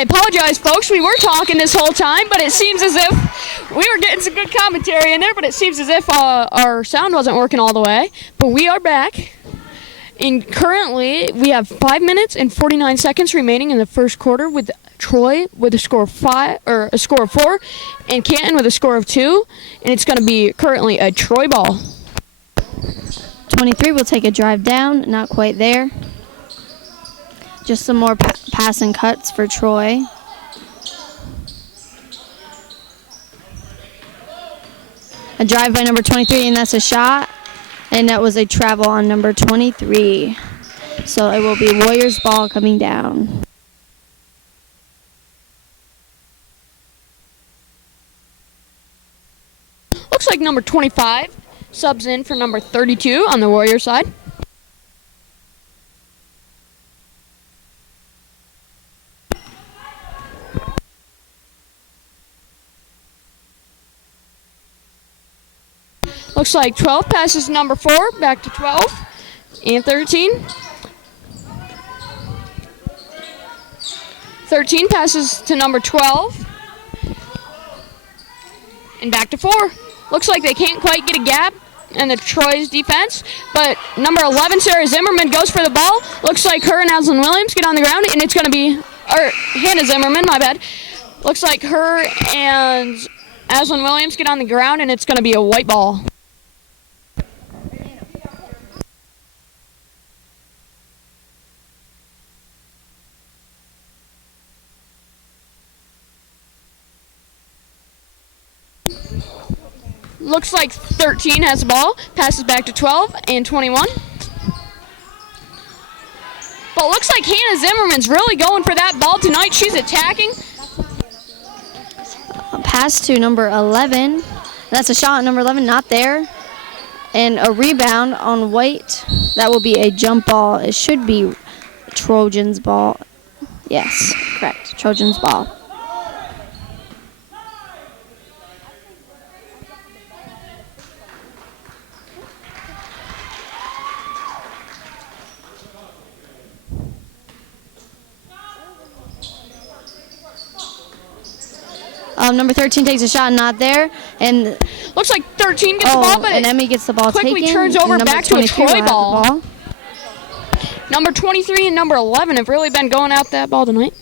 I apologize, folks. We were talking this whole time, but it seems as if we were getting some good commentary in there, but it seems as if our sound wasn't working all the way. But we are back. And currently, we have 5 minutes and 49 seconds remaining in the first quarter, with Troy with a score of 4, and Canton with a score of 2. And it's going to be currently a Troy ball. 23 will take a drive down, not quite there. Just some more pass and cuts for Troy. A drive by number 23, and that's a shot. And that was a travel on number 23. So it will be Warriors ball coming down. Looks like number 25 subs in for number 32 on the Warriors side. Looks like 12 passes number 4, back to 12, and 13. 13 passes to number 12, and back to 4. Looks like they can't quite get a gap in the Troy's defense, but number 11, Sarah Zimmerman, goes for the ball. Looks like her and Aslan Williams get on the ground, and it's going to be, or Hannah Zimmerman, my bad. Looks like her and Aslan Williams get on the ground, and it's going to be a white ball. Looks like 13 has the ball, passes back to 12 and 21. But looks like Hannah Zimmerman's really going for that ball tonight. She's attacking. A pass to number 11. That's a shot, number 11, not there. And a rebound on White. That will be a jump ball. It should be Trojans ball. Yes, correct. Trojans ball. Number 13 takes a shot, not there, and looks like 13 gets the ball, but and Emmy gets the ball quickly taken. turns over back to a Troy ball. ball. Number 23 and number 11 have really been going out that ball tonight.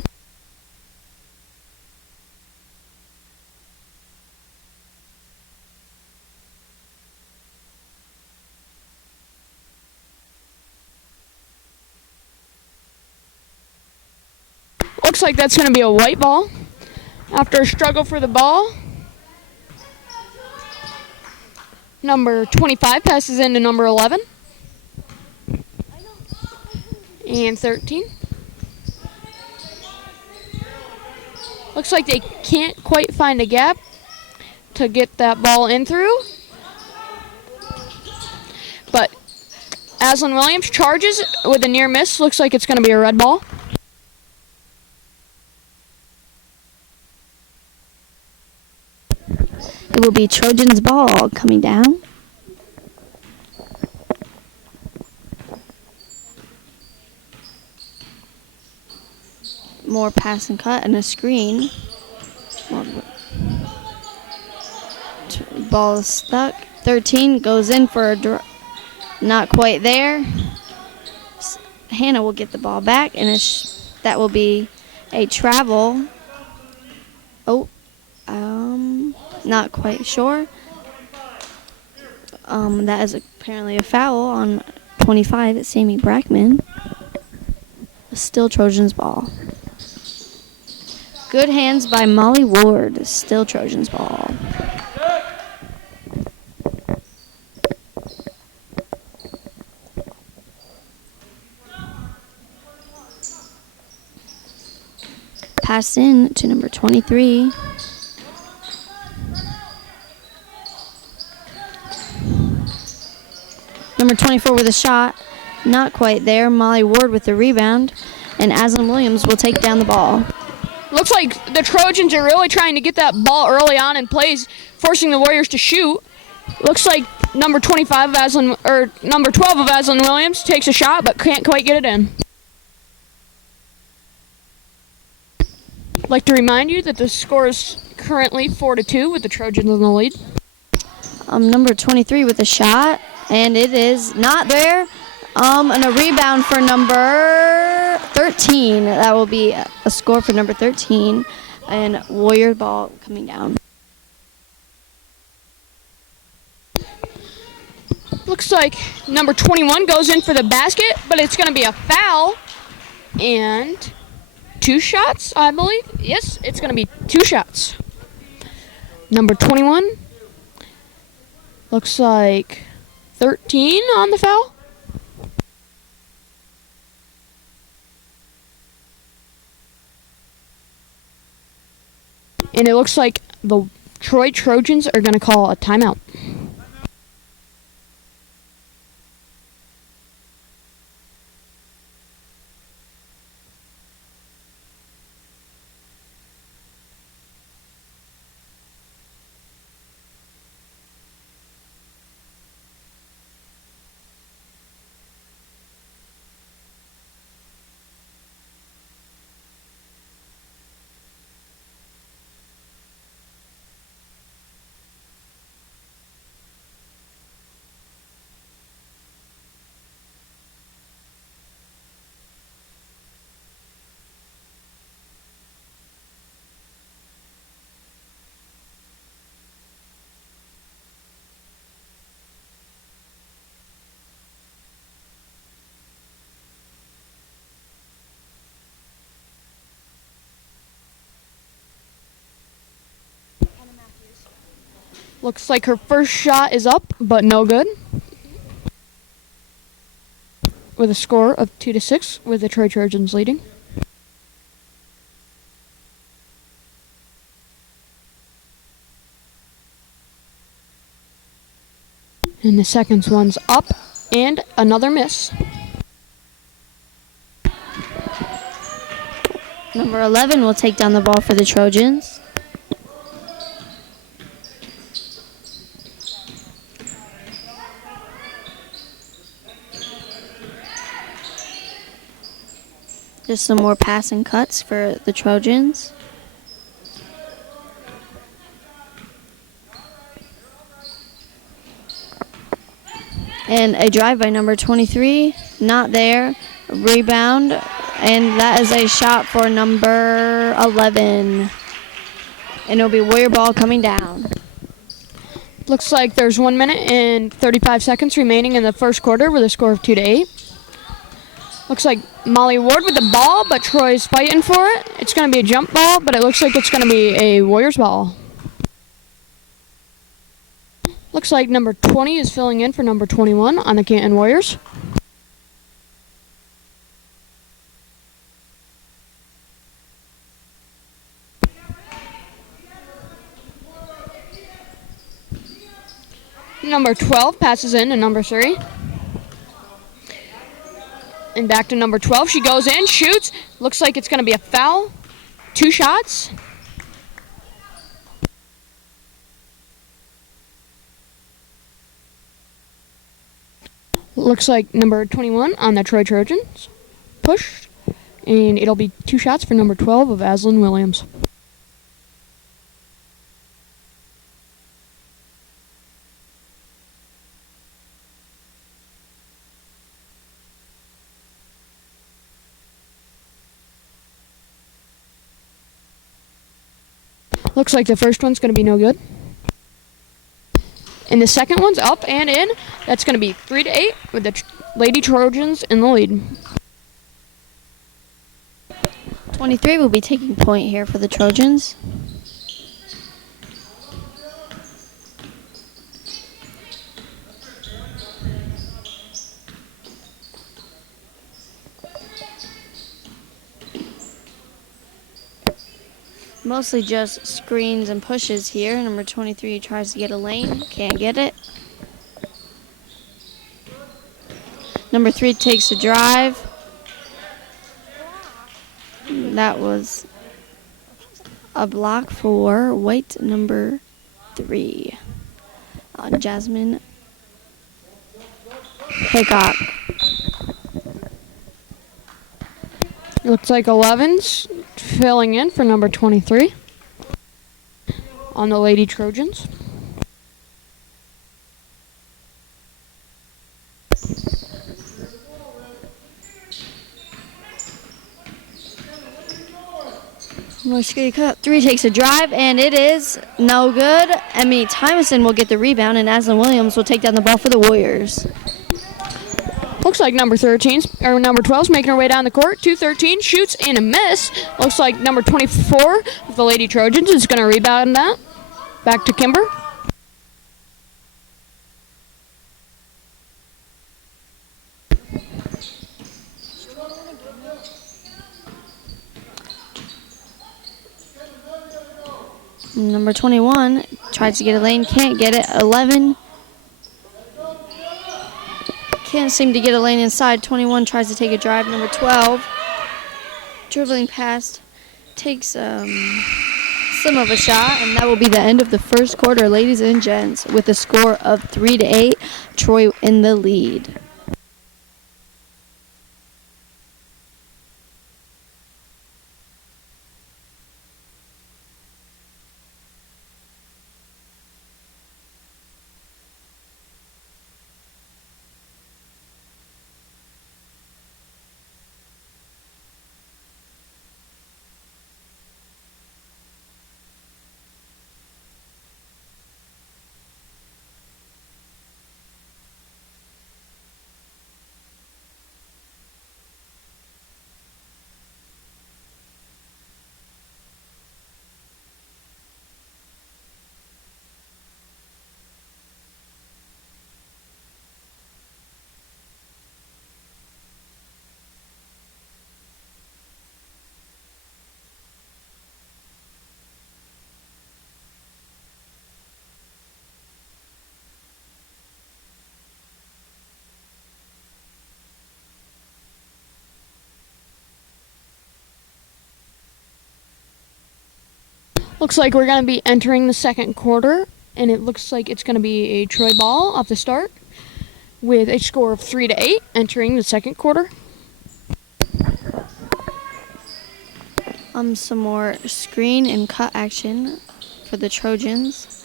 Looks like that's going to be a white ball. After a struggle for the ball, number 25 passes into number 11 and 13. Looks like they can't quite find a gap to get that ball in through. But Aslan Williams charges with a near miss. Looks like it's going to be a red ball. It will be Trojans ball coming down. More pass and cut and a screen. Ball is stuck. 13 goes in for a not quite there. Hannah will get the ball back, and that will be a travel. Not quite sure. That is apparently a foul on 25 at Sammy Brackman. Still Trojans ball. Good hands by Molly Ward. Still Trojans ball. Pass in to number 23. Number 24 with a shot. Not quite there. Molly Ward with the rebound. And Aslan Williams will take down the ball. Looks like the Trojans are really trying to get that ball early on in plays, forcing the Warriors to shoot. Looks like number 25 of number 12 of Aslan Williams takes a shot but can't quite get it in. I'd like to remind you that the score is currently 4-2 with the Trojans in the lead. Number 23 with a shot, and it is not there. And a rebound for number 13. That will be a score for number 13, and Warrior ball coming down. Looks like number 21 goes in for the basket, but it's going to be a foul. And 2 shots, I believe. Yes, it's going to be 2 shots. Number 21. Looks like 13 on the foul. And it looks like the Troy Trojans are going to call a timeout. Looks like her first shot is up, but no good. With a score of 2-6, with the Troy Trojans leading. And the second one's up, and another miss. Number 11 will take down the ball for the Trojans. Just some more passing cuts for the Trojans. And a drive by number 23, not there. Rebound, and that is a shot for number 11. And it'll be Warrior ball coming down. Looks like there's 1 minute and 35 seconds remaining in the first quarter with a score of 2-8. Looks like Molly Ward with the ball, but Troy's fighting for it. It's going to be a jump ball, but it looks like it's going to be a Warriors ball. Looks like number 20 is filling in for number 21 on the Canton Warriors. Number 12 passes in to number 3. And back to number 12. She goes in, shoots. Looks like it's going to be a foul. 2 shots. Looks like number 21 on the Troy Trojans pushed. And it'll be 2 shots for number 12 of Aslan Williams. Looks like the first one's going to be no good. And the second one's up and in. That's going to be 3-8 with the Lady Trojans in the lead. 23 will be taking point here for the Trojans. Mostly just screens and pushes here. Number 23 tries to get a lane, can't get it. Number 3 takes a drive. That was a block for white number 3. Jasmine Hickok. Looks like 11's filling in for number 23 on the Lady Trojans. Cut 3 takes a drive, and it is no good. Emmy Tymason will get the rebound, and Aslan Williams will take down the ball for the Warriors. Looks like number 12's making her way down the court. 2-13 shoots and a miss. Looks like number 24 of the Lady Trojans is going to rebound that. Back to Kimber. Number 21 tries to get a lane, can't get it. 11 can't seem to get a lane inside. 21 tries to take a drive. Number 12 dribbling past, takes some of a shot, and that will be the end of the first quarter, ladies and gents, with a score of 3-8. Troy in the lead. Looks like we're going to be entering the second quarter, and it looks like it's going to be a Troy ball off the start with a score of 3-8 entering the second quarter. Some more screen and cut action for the Trojans.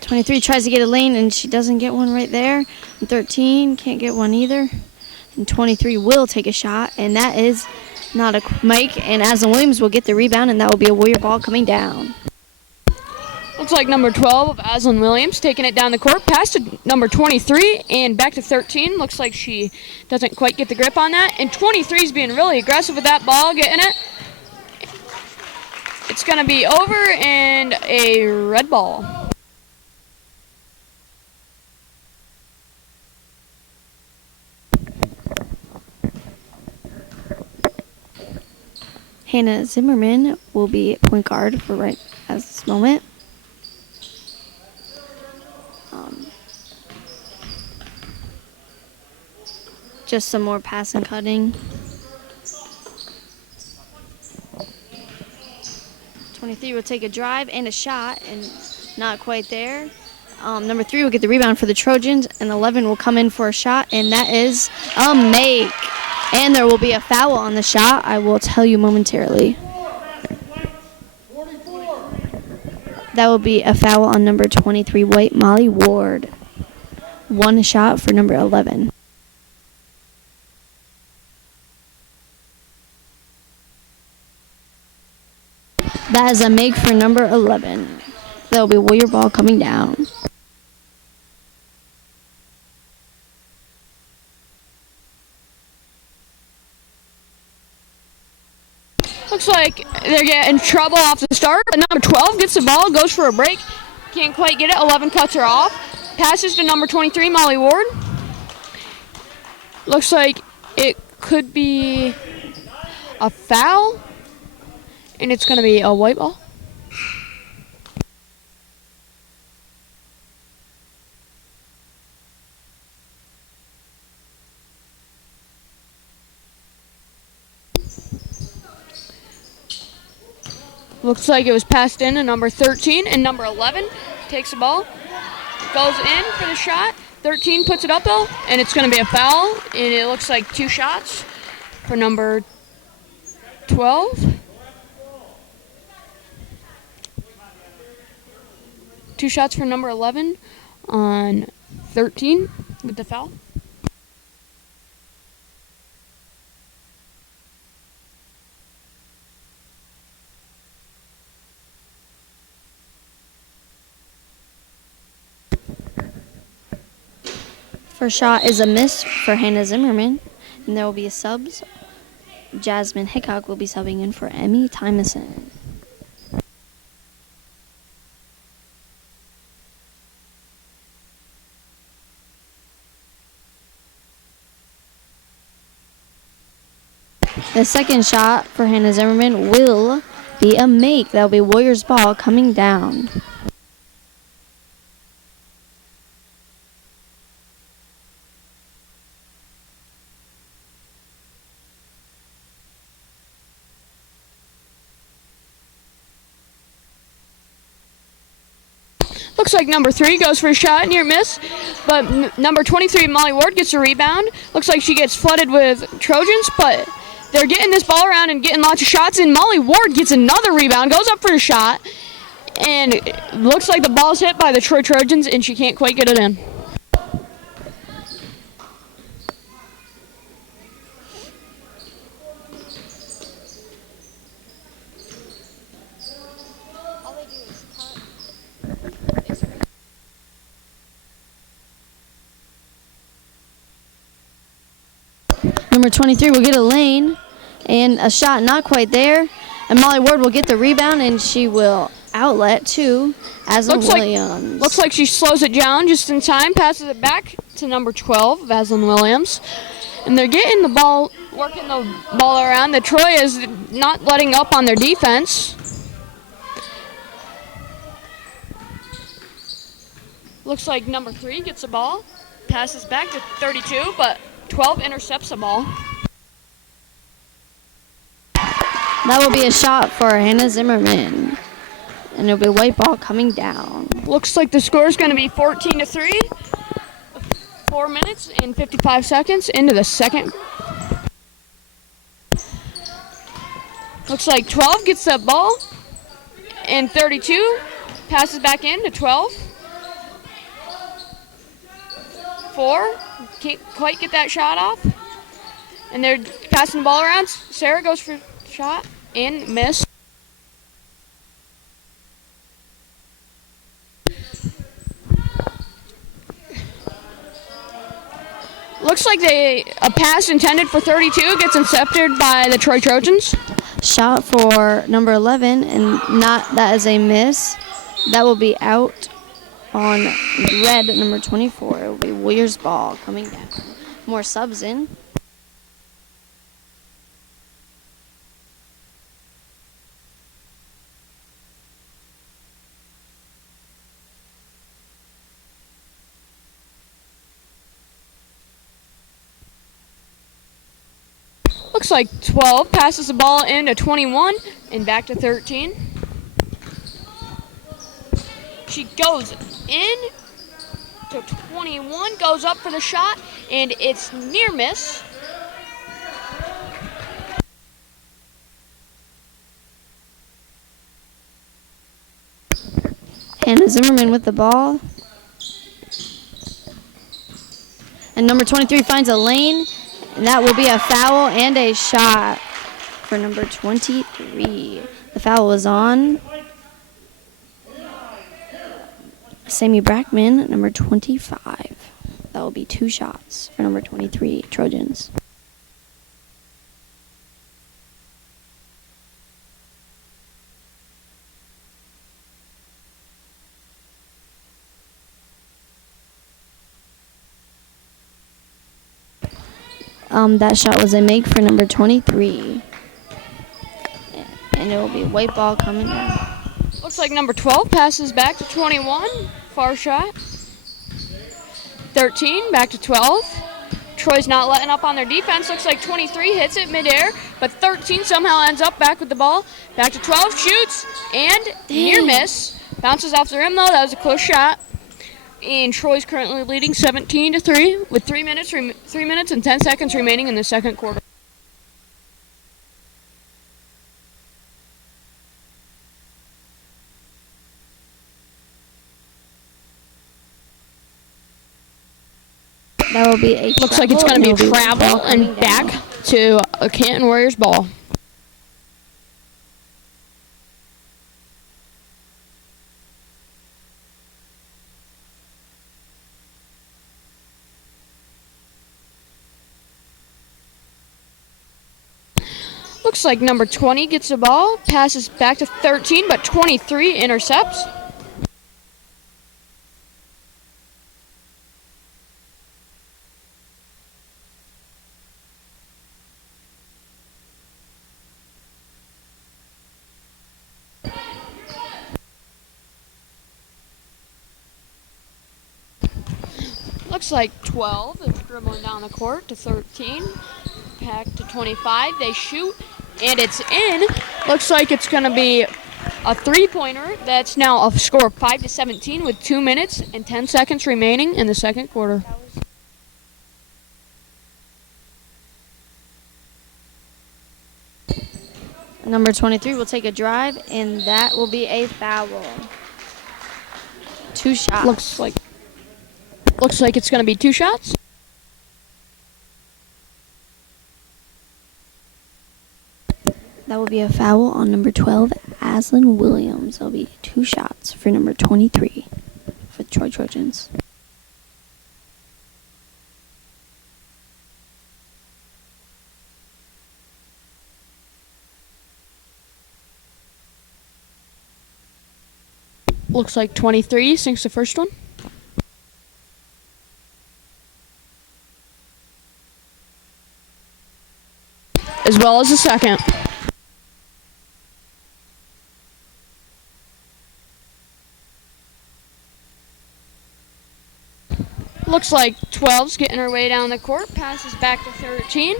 23 tries to get a lane, and she doesn't get one right there. And 13 can't get one either. And 23 will take a shot, and that is not a make, and Aslan Williams will get the rebound, and that will be a Warrior ball coming down. Looks like number 12 of Aslan Williams taking it down the court, past to number 23, and back to 13. Looks like she doesn't quite get the grip on that, and 23 is being really aggressive with that ball, getting it. It's going to be over, and a red ball. Hannah Zimmerman will be point guard for right at this moment. Just some more pass and cutting. 23 will take a drive and a shot, and not quite there. Number 3 will get the rebound for the Trojans, and 11 will come in for a shot, and that is a make. And there will be a foul on the shot. I will tell you momentarily. That will be a foul on number 23, White Molly Ward. One shot for number 11. That is a make for number 11. That will be Warrior ball coming down. Looks like they're getting trouble off the start, but number 12 gets the ball, goes for a break. Can't quite get it. 11 cuts her off. Passes to number 23, Molly Ward. Looks like it could be a foul, and it's going to be a white ball. Looks like it was passed in to number 13, and number 11 takes the ball, goes in for the shot. 13 puts it up though, and it's going to be a foul, and it looks like 2 shots for number 12. 2 shots for number 11 on 13 with the foul. First shot is a miss for Hannah Zimmerman, and there will be a subs. Jasmine Hickok will be subbing in for Emmy Tymason. The second shot for Hannah Zimmerman will be a make. That will be Warriors ball coming down. Looks like number 3 goes for a shot, near miss, but number 23, Molly Ward, gets a rebound. Looks like she gets flooded with Trojans, but they're getting this ball around and getting lots of shots, and Molly Ward gets another rebound, goes up for a shot, and looks like the ball's hit by the Troy Trojans, and she can't quite get it in. Number 23 will get a lane, and a shot not quite there. And Molly Ward will get the rebound, and she will outlet to Aslan Williams. Looks like she slows it down just in time, passes it back to number 12, Aslan Williams. And they're getting the ball, working the ball around. The Troy is not letting up on their defense. Looks like number 3 gets the ball, passes back to 32, but 12 intercepts the ball. That will be a shot for Hannah Zimmerman. And it'll be white ball coming down. Looks like the score is going to be 14-3. 4 minutes and 55 seconds into the second. Looks like 12 gets that ball. And 32 passes back in to 12. 4 can't quite get that shot off. And they're passing the ball around. Sarah goes for a shot and miss. Looks like a pass intended for 32 gets intercepted by the Troy Trojans. Shot for number 11, and that is a miss. That will be out on red, number 24. It will be Warriors ball coming down. More subs in. Looks like 12 passes the ball into 21 and back to 13. She goes in to 21, goes up for the shot, and it's near miss. Hannah Zimmerman with the ball. And number 23 finds a lane. And that will be a foul and a shot for number 23. The foul was on Sammy Brackman, number 25. That will be 2 shots for number 23, Trojans. That shot was a make for number 23. And it will be a white ball coming down. Looks like number 12 passes back to 21. Far shot. 13 back to 12. Troy's not letting up on their defense. Looks like 23 hits it midair, but 13 somehow ends up back with the ball. Back to 12, shoots, and near miss. Bounces off the rim though. That was a close shot. And Troy's currently leading 17-3 with 3 minutes and 10 seconds remaining in the second quarter. That will be a Looks like it's going to be a travel and back to a Canton Warriors ball. Looks like number 20 gets the ball, passes back to 13, but 23 intercepts. Looks like 12 is dribbling down the court to 13. Back to 25. They shoot, and it's in. Looks like it's going to be a three-pointer. That's now a score of 5-17 with 2 minutes and 10 seconds remaining in the second quarter. Number 23 will take a drive, and that will be a foul. 2 shots. Looks like it's going to be 2 shots. That will be a foul on number 12, Aslan Williams. That'll be 2 shots for number 23 for the Troy Trojans. Looks like 23 sinks the first one. As well as the second. Looks like 12's getting her way down the court, passes back to 13.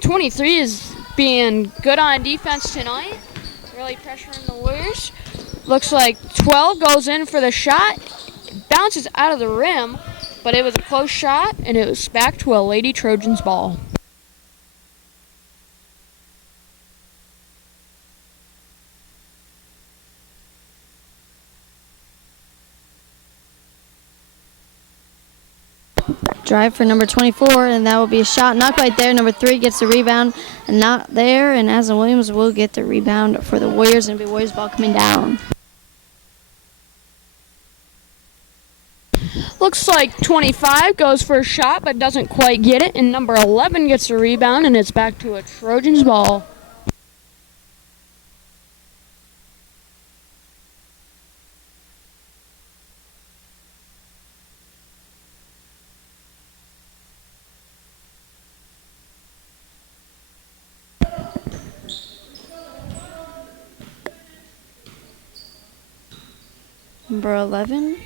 23 is being good on defense tonight, really pressuring the Warriors. Looks like 12 goes in for the shot, bounces out of the rim, but it was a close shot, and it was back to a Lady Trojans ball. Drive for number 24, and that will be a shot. Not quite there. Number 3 gets the rebound, and not there. And Aslan Williams will get the rebound for the Warriors, and it'll be Warriors ball coming down. Looks like 25 goes for a shot, but doesn't quite get it. And number 11 gets the rebound, and it's back to a Trojans ball. Number 11,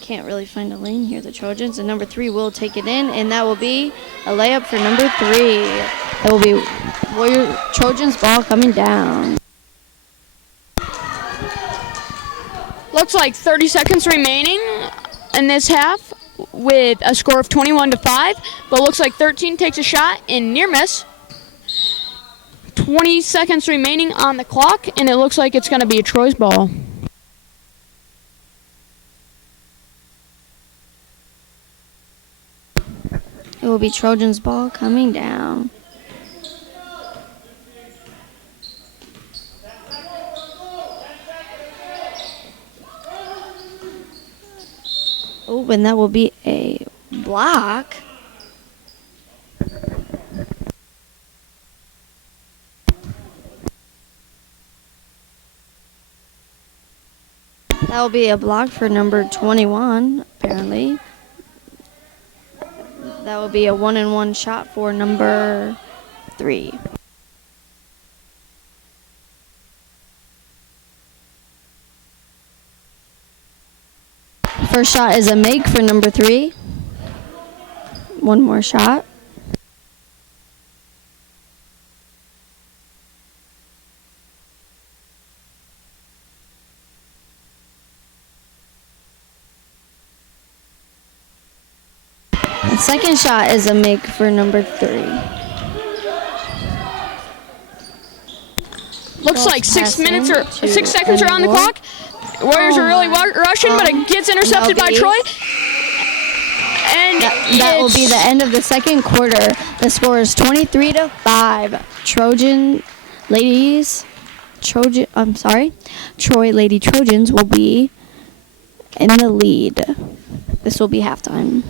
can't really find a lane here, the Trojans. And number 3 will take it in, and that will be a layup for number 3. That will be Warrior Trojans ball coming down. Looks like 30 seconds remaining in this half with a score of 21-5, but looks like 13 takes a shot in near miss. 20 seconds remaining on the clock, and it looks like it's going to be a Troy's ball. It will be Trojans ball coming down. Oh, and that will be a block. That will be a block for number 21, apparently. That will be a 1-and-1 shot for number 3. First shot is a make for number 3. One more shot. The second shot is a make for number 3. Looks like 6 seconds are on the clock. Warriors are really rushing, but it gets intercepted by Troy. And That will be the end of the second quarter. The score is 23-5. Troy Lady Trojans will be in the lead. This will be halftime.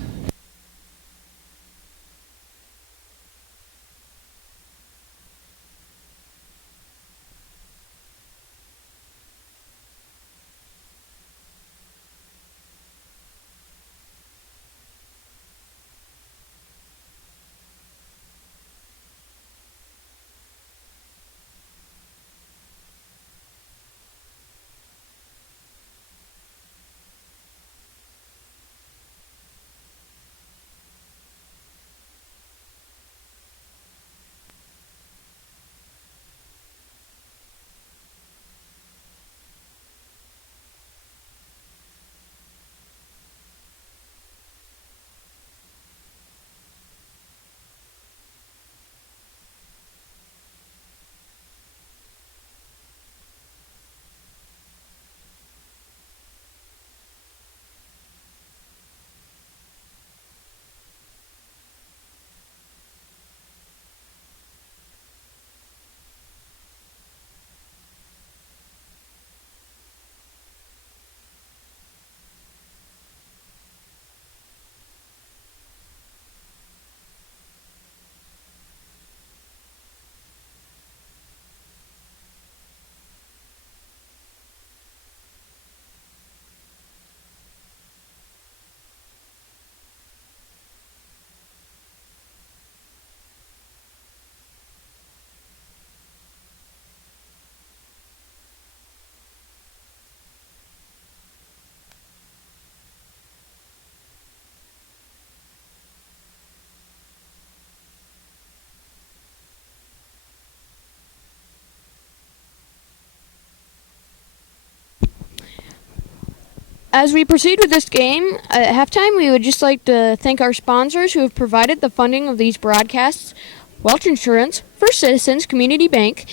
As we proceed with this game, at halftime, we would just like to thank our sponsors who have provided the funding of these broadcasts: Welch Insurance, First Citizens Community Bank,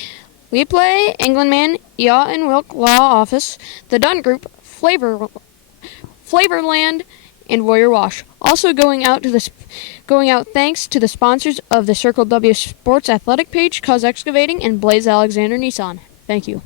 Leplay, Englandman, Yaw and Wilk Law Office, the Dunn Group, Flavorland, and Warrior Wash. Also going out thanks to the sponsors of the Circle W Sports Athletic page, Cuz Excavating, and Blaze Alexander Nissan. Thank you.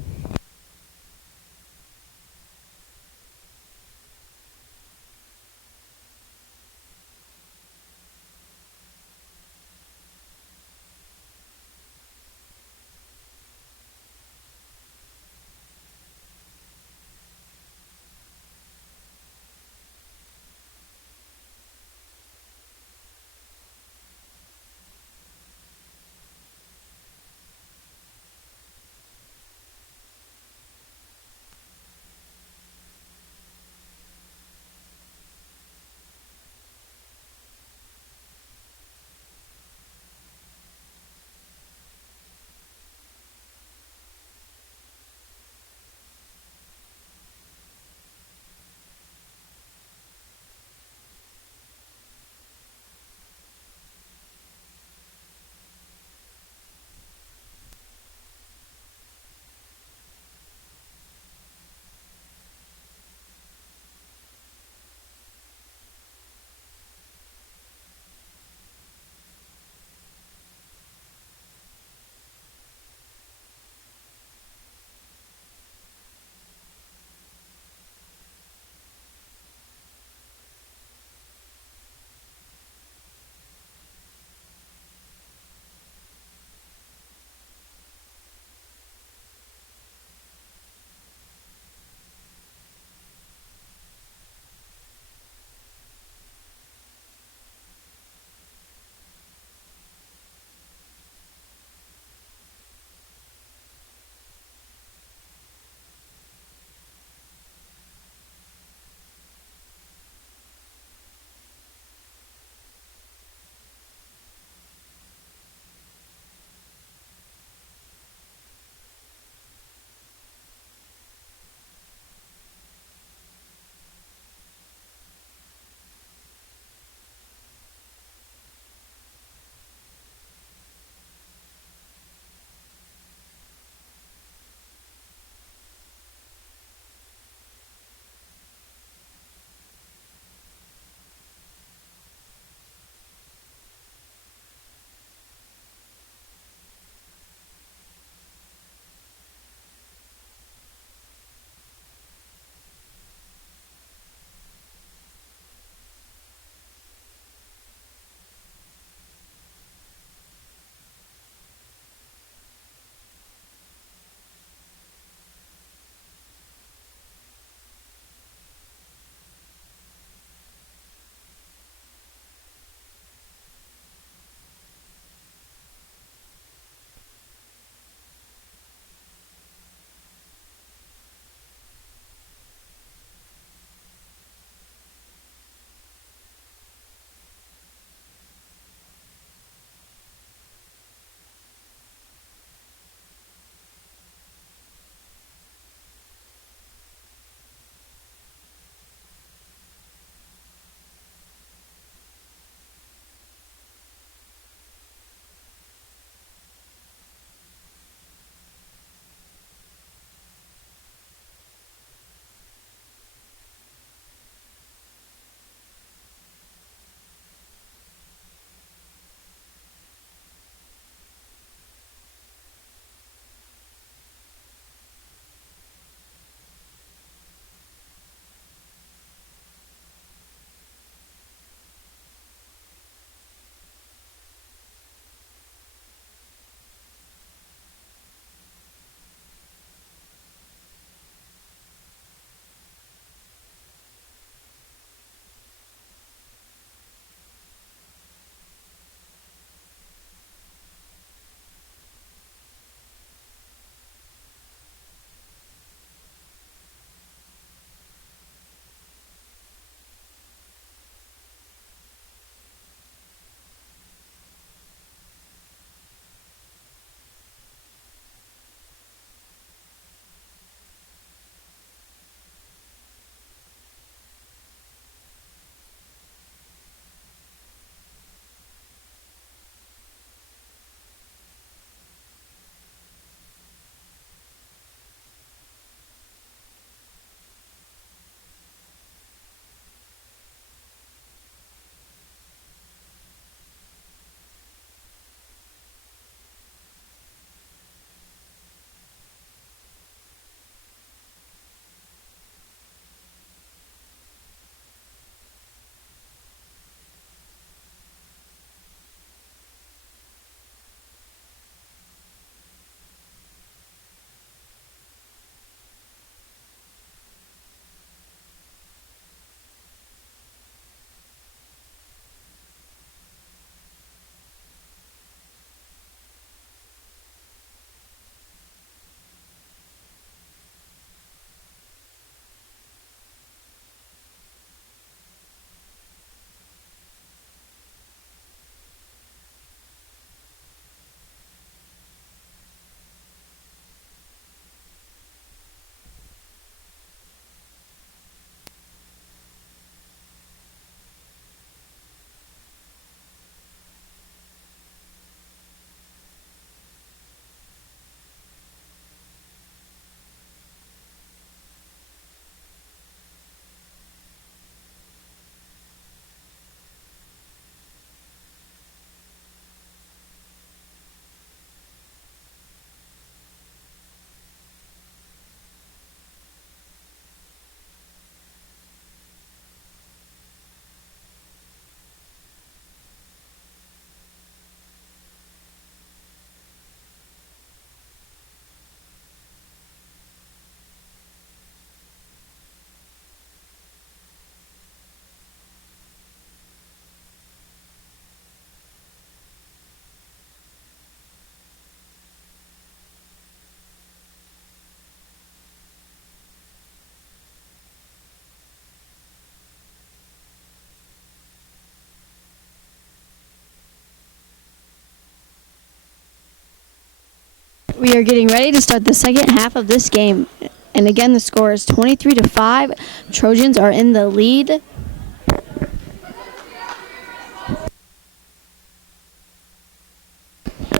are getting ready to start the second half of this game. And again, the score is 23-5. Trojans are in the lead.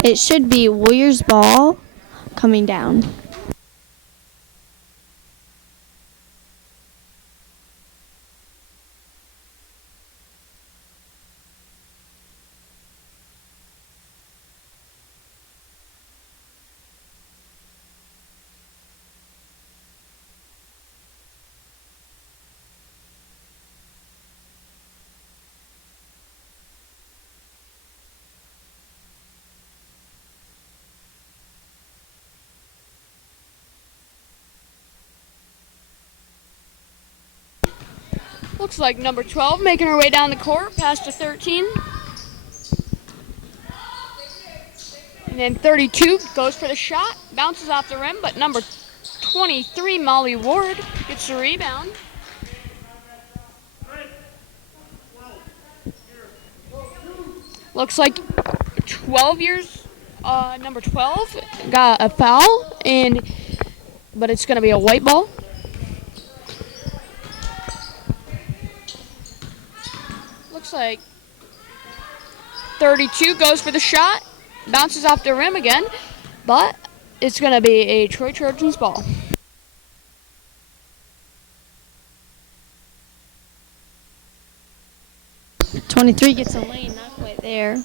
It should be Warriors ball coming down. Looks like number 12 making her way down the court, past to 13. And then 32 goes for the shot, bounces off the rim, but number 23, Molly Ward, gets the rebound. Looks like 12 years, number 12 got a foul, but it's going to be a white ball. Looks like 32 goes for the shot, bounces off the rim again, but it's going to be a Troy Trojans ball. .23 gets a lane, not quite there.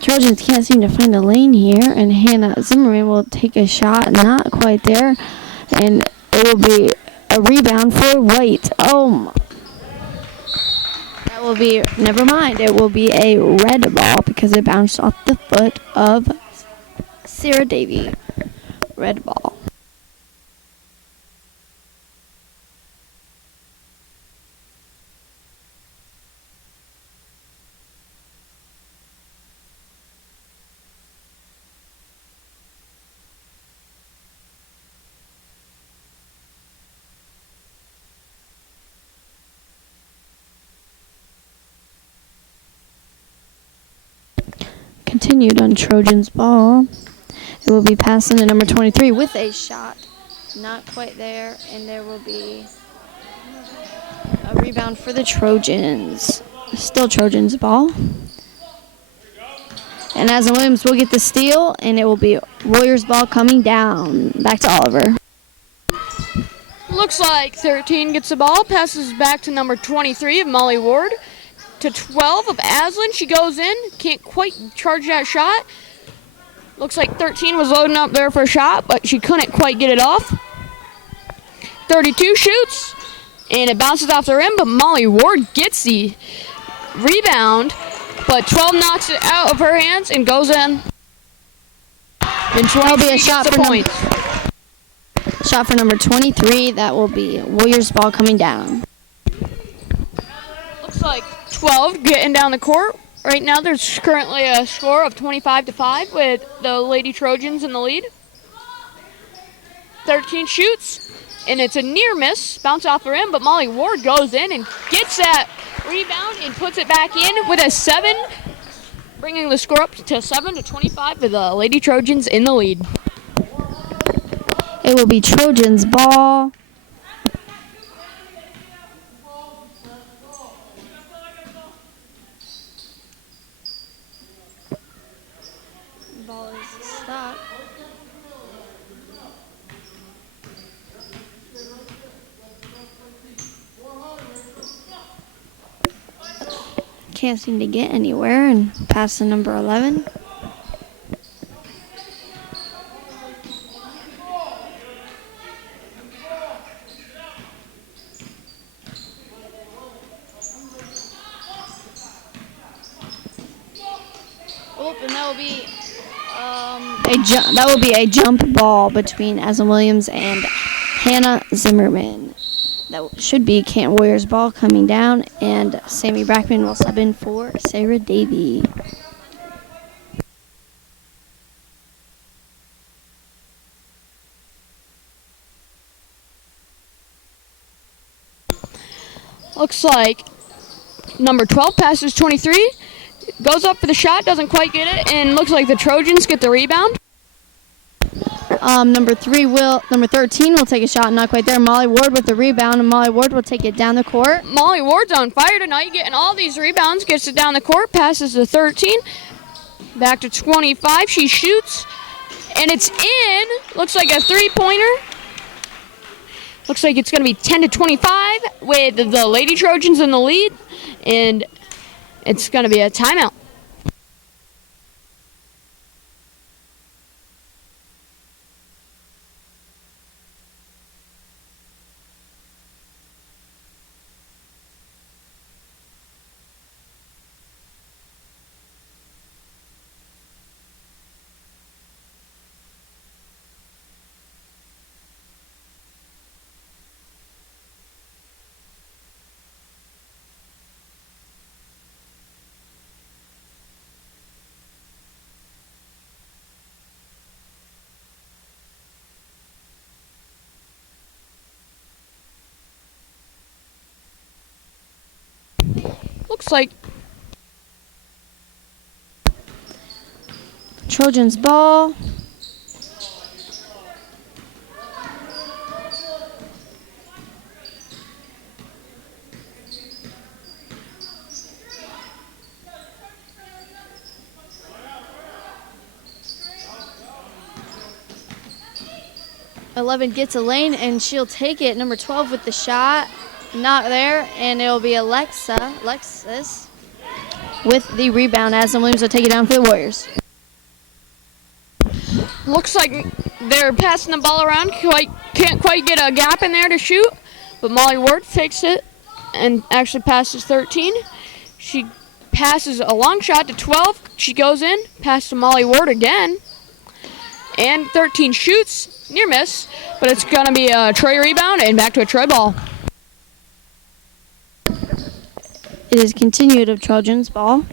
Trojans can't seem to find a lane here, and Hannah Zimmerman will take a shot, not quite there, and it will be a rebound for White. Oh, that will be, never mind, it will be a red ball because it bounced off the foot of Sarah Davy. Red ball. Continued on Trojans ball. It will be passing to number 23 with a shot. Not quite there, and there will be a rebound for the Trojans. Still Trojans ball. And Aslan Williams will get the steal, and it will be Warriors ball coming down. Back to Oliver. Looks like 13 gets the ball, passes back to number 23 of Molly Ward. To 12 of Aslan, she goes in, can't quite charge that shot. Looks like 13 was loading up there for a shot, but she couldn't quite get it off. 32 shoots, and it bounces off the rim, but Molly Ward gets the rebound, but 12 knocks it out of her hands and goes in. And 12 will be a shot for points. Shot for number 23. That will be Warriors ball coming down. Looks like 12 getting down the court. Right now there's currently a score of 25-5 with the Lady Trojans in the lead. 13 shoots, and it's a near miss. Bounce off the rim, but Molly Ward goes in and gets that rebound and puts it back in with a 7, bringing the score up to 7-25 with the Lady Trojans in the lead. It will be Trojans ball. Ball is stuck. Can't seem to get anywhere, and pass to number 11. And that will be a jump ball between Aslan Williams and Hannah Zimmerman. That should be Canton Warriors ball coming down, and Sammy Brackman will sub in for Sarah Davy. Looks like number 12 passes 23. Goes up for the shot, doesn't quite get it, and looks like the Trojans get the rebound. Number 13 will take a shot, not quite there. Molly Ward with the rebound, and Molly Ward will take it down the court. Molly Ward's on fire tonight, getting all these rebounds, gets it down the court, passes to 13. Back to 25, she shoots, and it's in. Looks like a three-pointer. Looks like it's going to be 10-25 with the Lady Trojans in the lead, and it's going to be a timeout. Looks like Trojans ball. Eleven gets a lane and she'll take it. Number 12 with the shot. Not there, and it'll be Alexis with the rebound. Aslan Williams will take it down for the Warriors. Looks like they're passing the ball around. Can't quite get a gap in there to shoot, but Molly Ward takes it and actually passes 13. She passes a long shot to 12. She goes in, pass to Molly Ward again, and 13 shoots, near miss, but it's going to be a Troy rebound and back to a Troy ball. It is continued of Trojans ball.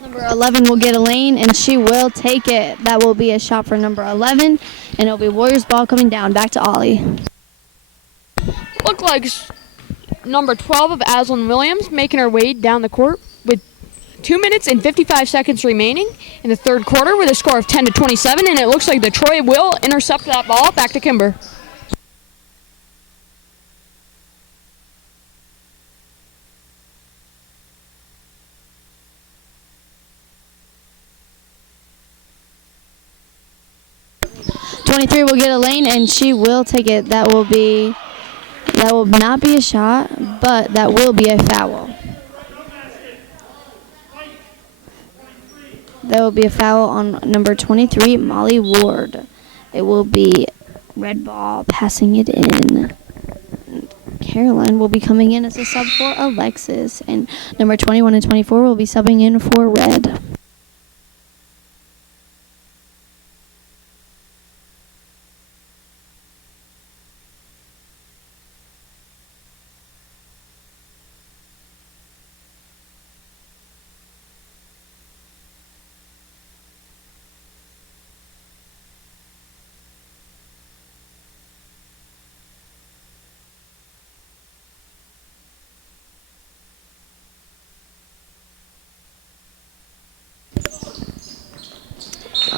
Number 11 will get a lane, and she will take it. That will be a shot for number 11, and it'll be Warriors ball coming down. Back to Ollie. Look like number 12 of Aslan Williams making her way down the court with 2 minutes and 55 seconds remaining in the third quarter with a score of 10-27, and it looks like the Troy will intercept that ball. Back to Kimber. .23 will get a lane, and she will take it. That will not be a shot, but that will be a foul. That will be a foul on number 23, Molly Ward. It will be red ball, passing it in. Caroline will be coming in as a sub for Alexis, and number 21 and 24 will be subbing in for red.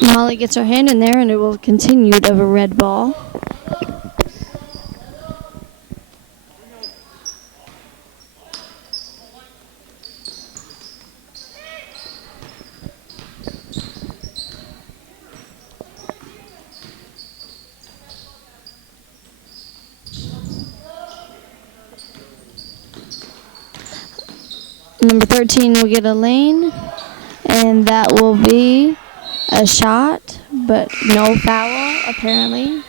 Molly gets her hand in there, and it will continue of a red ball. Number 13 will get a lane, and that will be a shot, but no foul, apparently.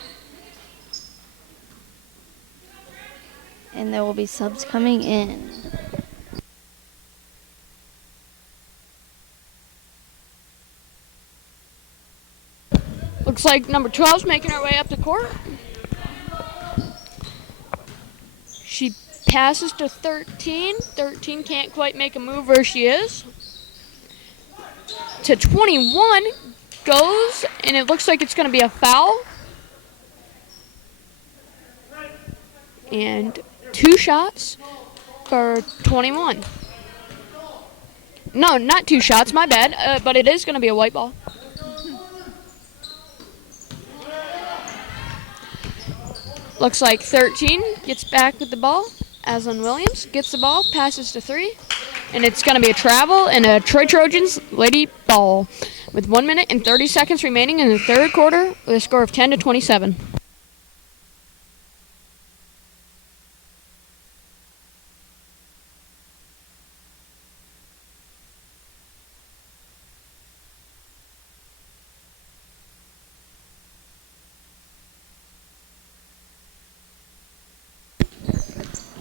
And there will be subs coming in. Looks like number 12's making her way up the court. She passes to 13. 13 can't quite make a move where she is. to 21 goes, and it looks like it's going to be a foul. And 2 shots for 21. No, not 2 shots, my bad, but it is going to be a white ball. Looks like 13 gets back with the ball. Aslan Williams gets the ball, passes to 3, and it's going to be a travel and a Troy Trojans lady ball with 1 minute and 30 seconds remaining in the third quarter with a score of 10-27.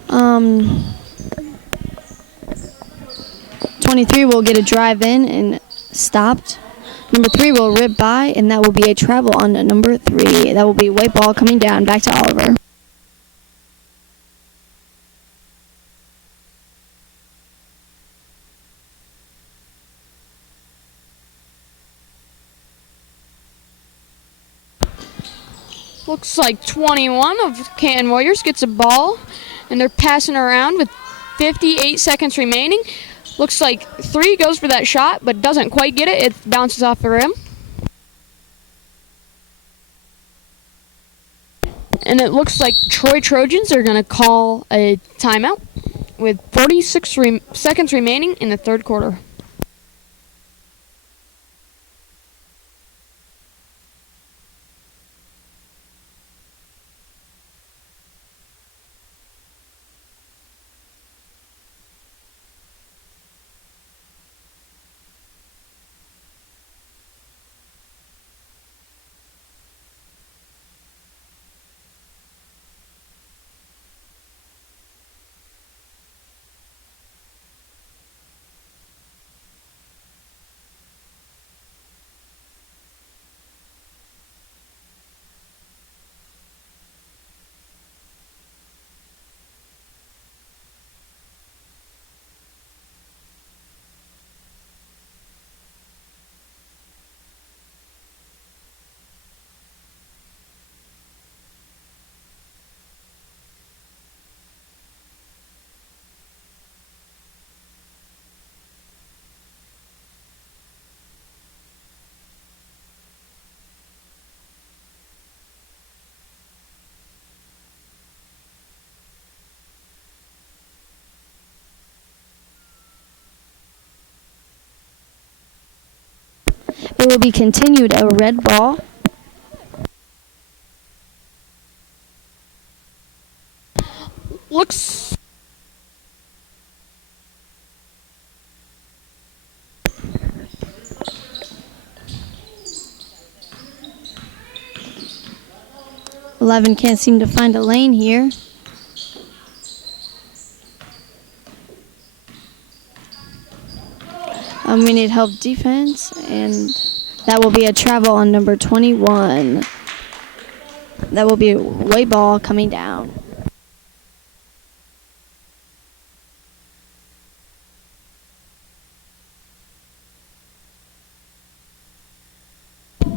Um, 23 will get a drive in and stopped. Number 3 will rip by, and that will be a travel on number 3. That will be white ball coming down back to Oliver. Looks like 21 of Canton Warriors gets a ball, and they're passing around with 58 seconds remaining. Looks like 3 goes for that shot, but doesn't quite get it. It bounces off the rim. And it looks like Troy Trojans are going to call a timeout with 46 seconds remaining in the third quarter. It will be continued a red ball. Looks 11 can't seem to find a lane here. We need help defense, and that will be a travel on number 21. That will be a white ball coming down.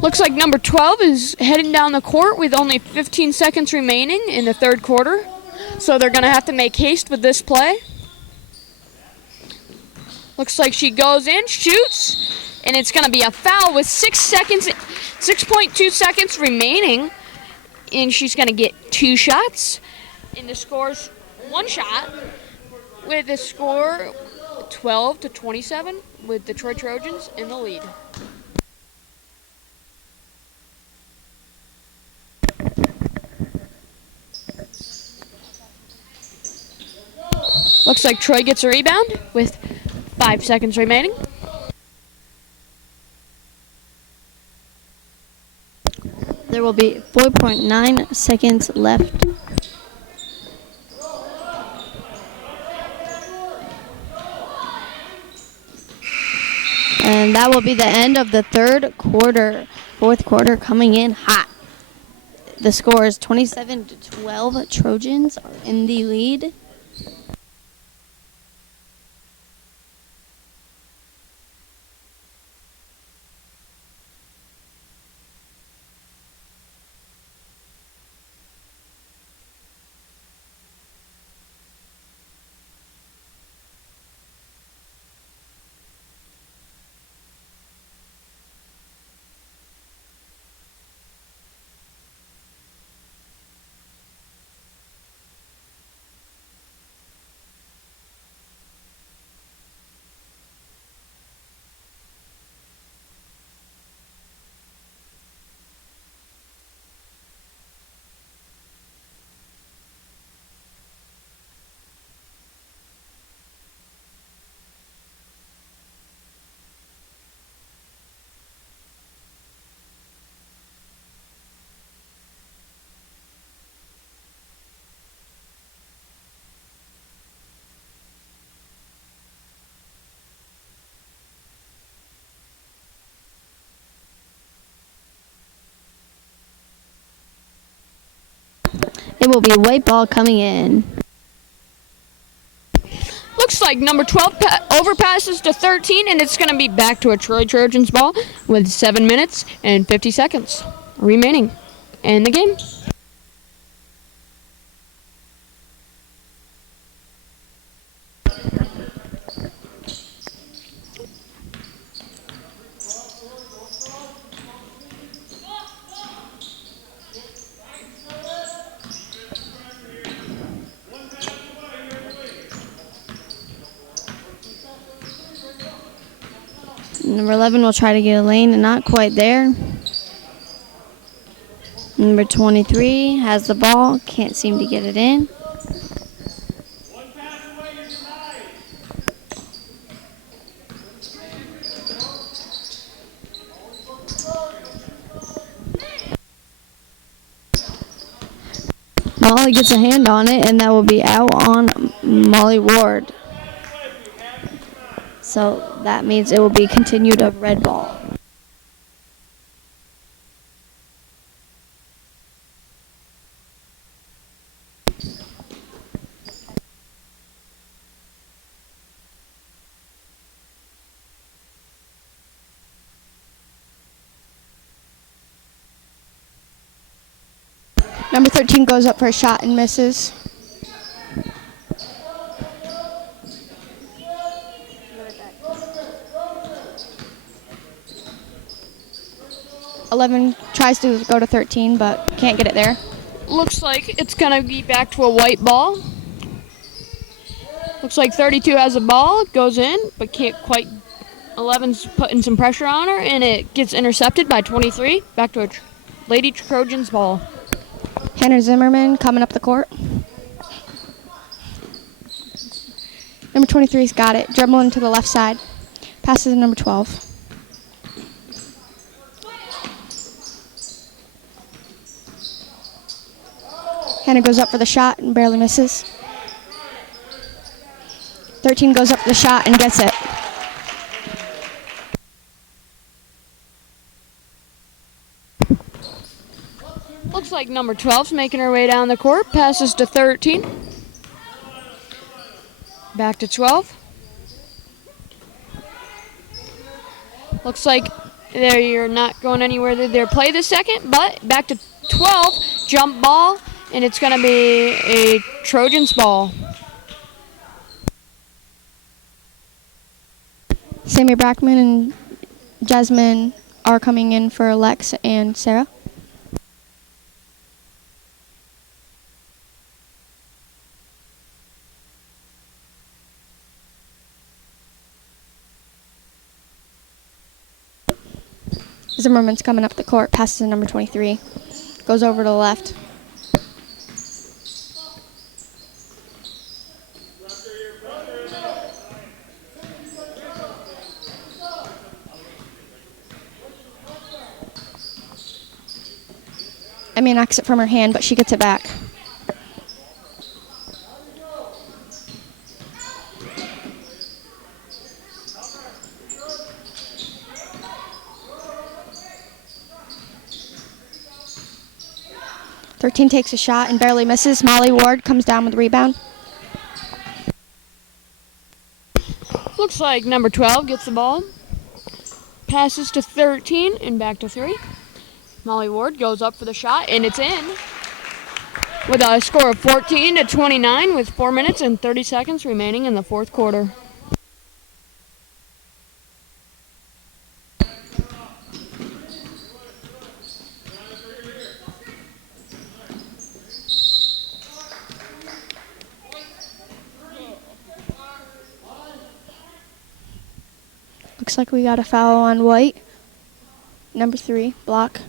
Looks like number 12 is heading down the court with only 15 seconds remaining in the third quarter. So they're going to have to make haste with this play. Looks like she goes in, shoots, and it's going to be a foul with 6.2 seconds remaining. And she's going to get 2 shots. And the score's 1 shot with the score 12-27 with the Troy Trojans in the lead. Looks like Troy gets a rebound with 5 seconds remaining. There will be 4.9 seconds left. And that will be the end of the third quarter. Fourth quarter coming in hot. The score is 27-12. Trojans are in the lead. It will be a white ball coming in. Looks like number 12 overpasses to 13, and it's going to be back to a Troy Trojans ball with 7 minutes and 50 seconds remaining in the game. Number 11 will try to get a lane and not quite there. Number 23 has the ball, can't seem to get it in. Molly gets a hand on it, and that will be out on Molly Ward. So that means it will be continued a red ball. Number 13 goes up for a shot and misses. '11 tries to go to 13, but can't get it there. Looks like it's going to be back to a white ball. Looks like 32 has a ball, it goes in, but can't quite. 11's putting some pressure on her, and it gets intercepted by 23. Back to a Lady Trojans ball. Hannah Zimmerman coming up the court. Number 23's got it, dribbling to the left side. Passes to number 12. Hannah goes up for the shot and barely misses. 13 goes up for the shot and gets it. Looks like number 12's making her way down the court. Passes to 13. Back to 12. Looks like they're not going anywhere with their play this second, but back to 12. Jump ball, and it's going to be a Trojans ball. Sammy Brackman and Jasmine are coming in for Lex and Sarah. Zimmerman's coming up the court, passes to number 23. Goes over to the left. Emmy knocks it from her hand, but she gets it back. Thirteen takes a shot and barely misses. Molly Ward comes down with the rebound. Looks like number 12 gets the ball. Passes to 13 and back to 3. Molly Ward goes up for the shot, and it's in. With a score of 14 to 29 with 4 minutes and 30 seconds remaining in the fourth quarter. Looks like we got a foul on White. Number 3, block.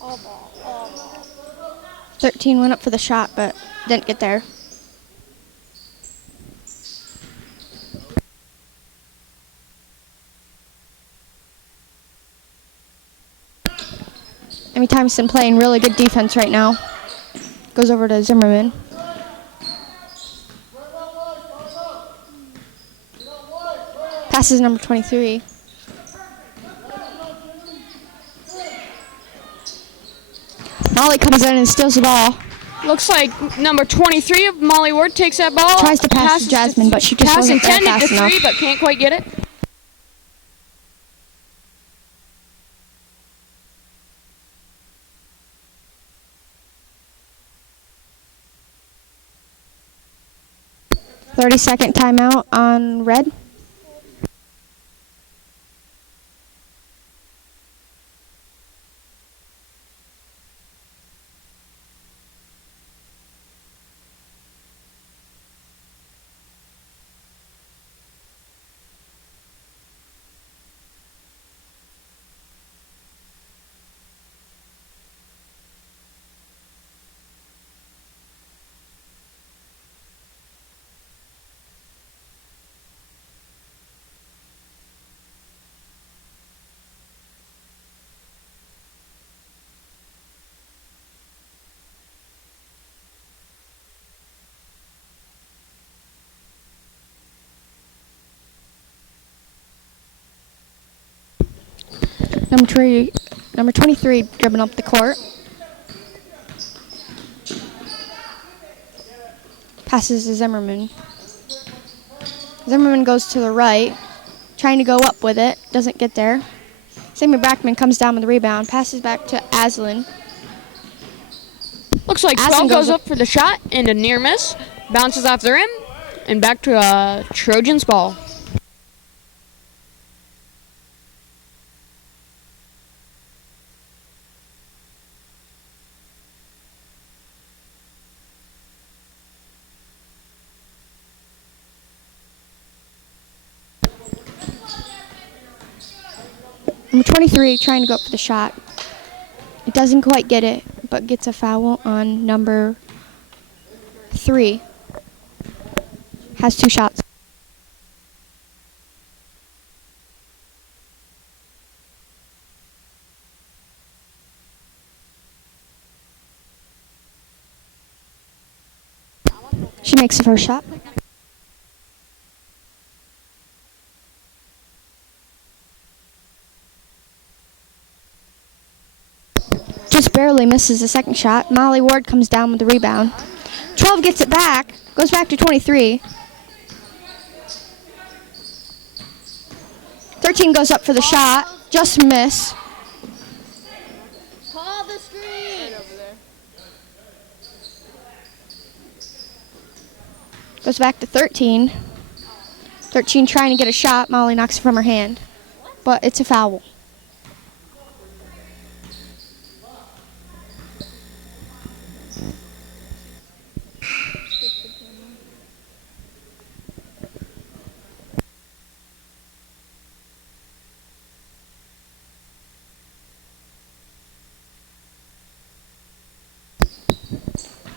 All ball. 13 went up for the shot, but didn't get there. Emmy Thompson playing really good defense right now. Goes over to Zimmerman. Passes number 23. Molly comes in and steals the ball. Looks like number 23 of Molly Ward takes that ball. Tries to pass to Jasmine, but she just pass wasn't there intended fast to enough. 3, but can't quite get it. "30-second timeout on red." Number 23 dribbling up the court. Passes to Zimmerman. Zimmerman goes to the right, trying to go up with it. Doesn't get there. Sammy Brackman comes down with the rebound. Passes back to Aslan. Looks like Aslan 12 goes up for the shot and a near miss. Bounces off the rim and back to Trojans ball. Number 23 trying to go up for the shot. It doesn't quite get it, but gets a foul on number 3. Has 2 shots. She makes the first shot. Just barely misses the second shot. Molly Ward comes down with the rebound. 12 gets it back, goes back to 23. 13 goes up for the shot, just miss. Call the screen. Goes back to 13. 13 trying to get a shot. Molly knocks it from her hand, but it's a foul.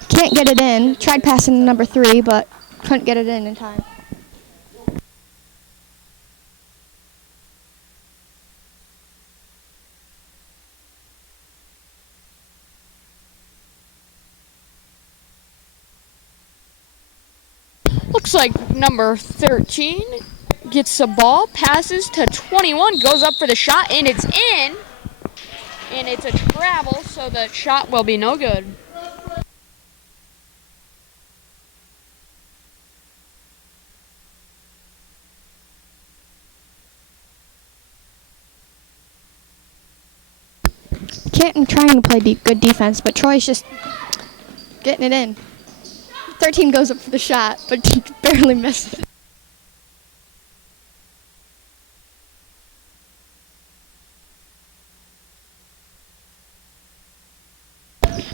Can't get it in. Tried passing to number 3, but couldn't get it in time. Looks like number 13 gets the ball, passes to 21, goes up for the shot, and it's in. And it's a travel, so the shot will be no good. Canton trying to play good defense, but Troy's just getting it in. 13 goes up for the shot, but he barely misses it.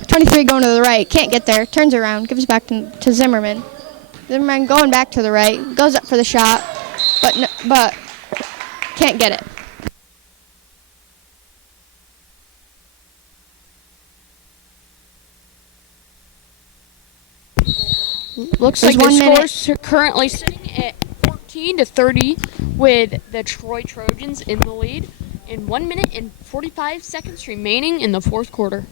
23 going to the right, can't get there, turns around, gives back to Zimmerman. Zimmerman going back to the right, goes up for the shot, but can't get it. Looks There's like the 1 minute. score's currently sitting at 14-30 with the Troy Trojans in the lead. In 1 minute and 45 seconds remaining in the fourth quarter.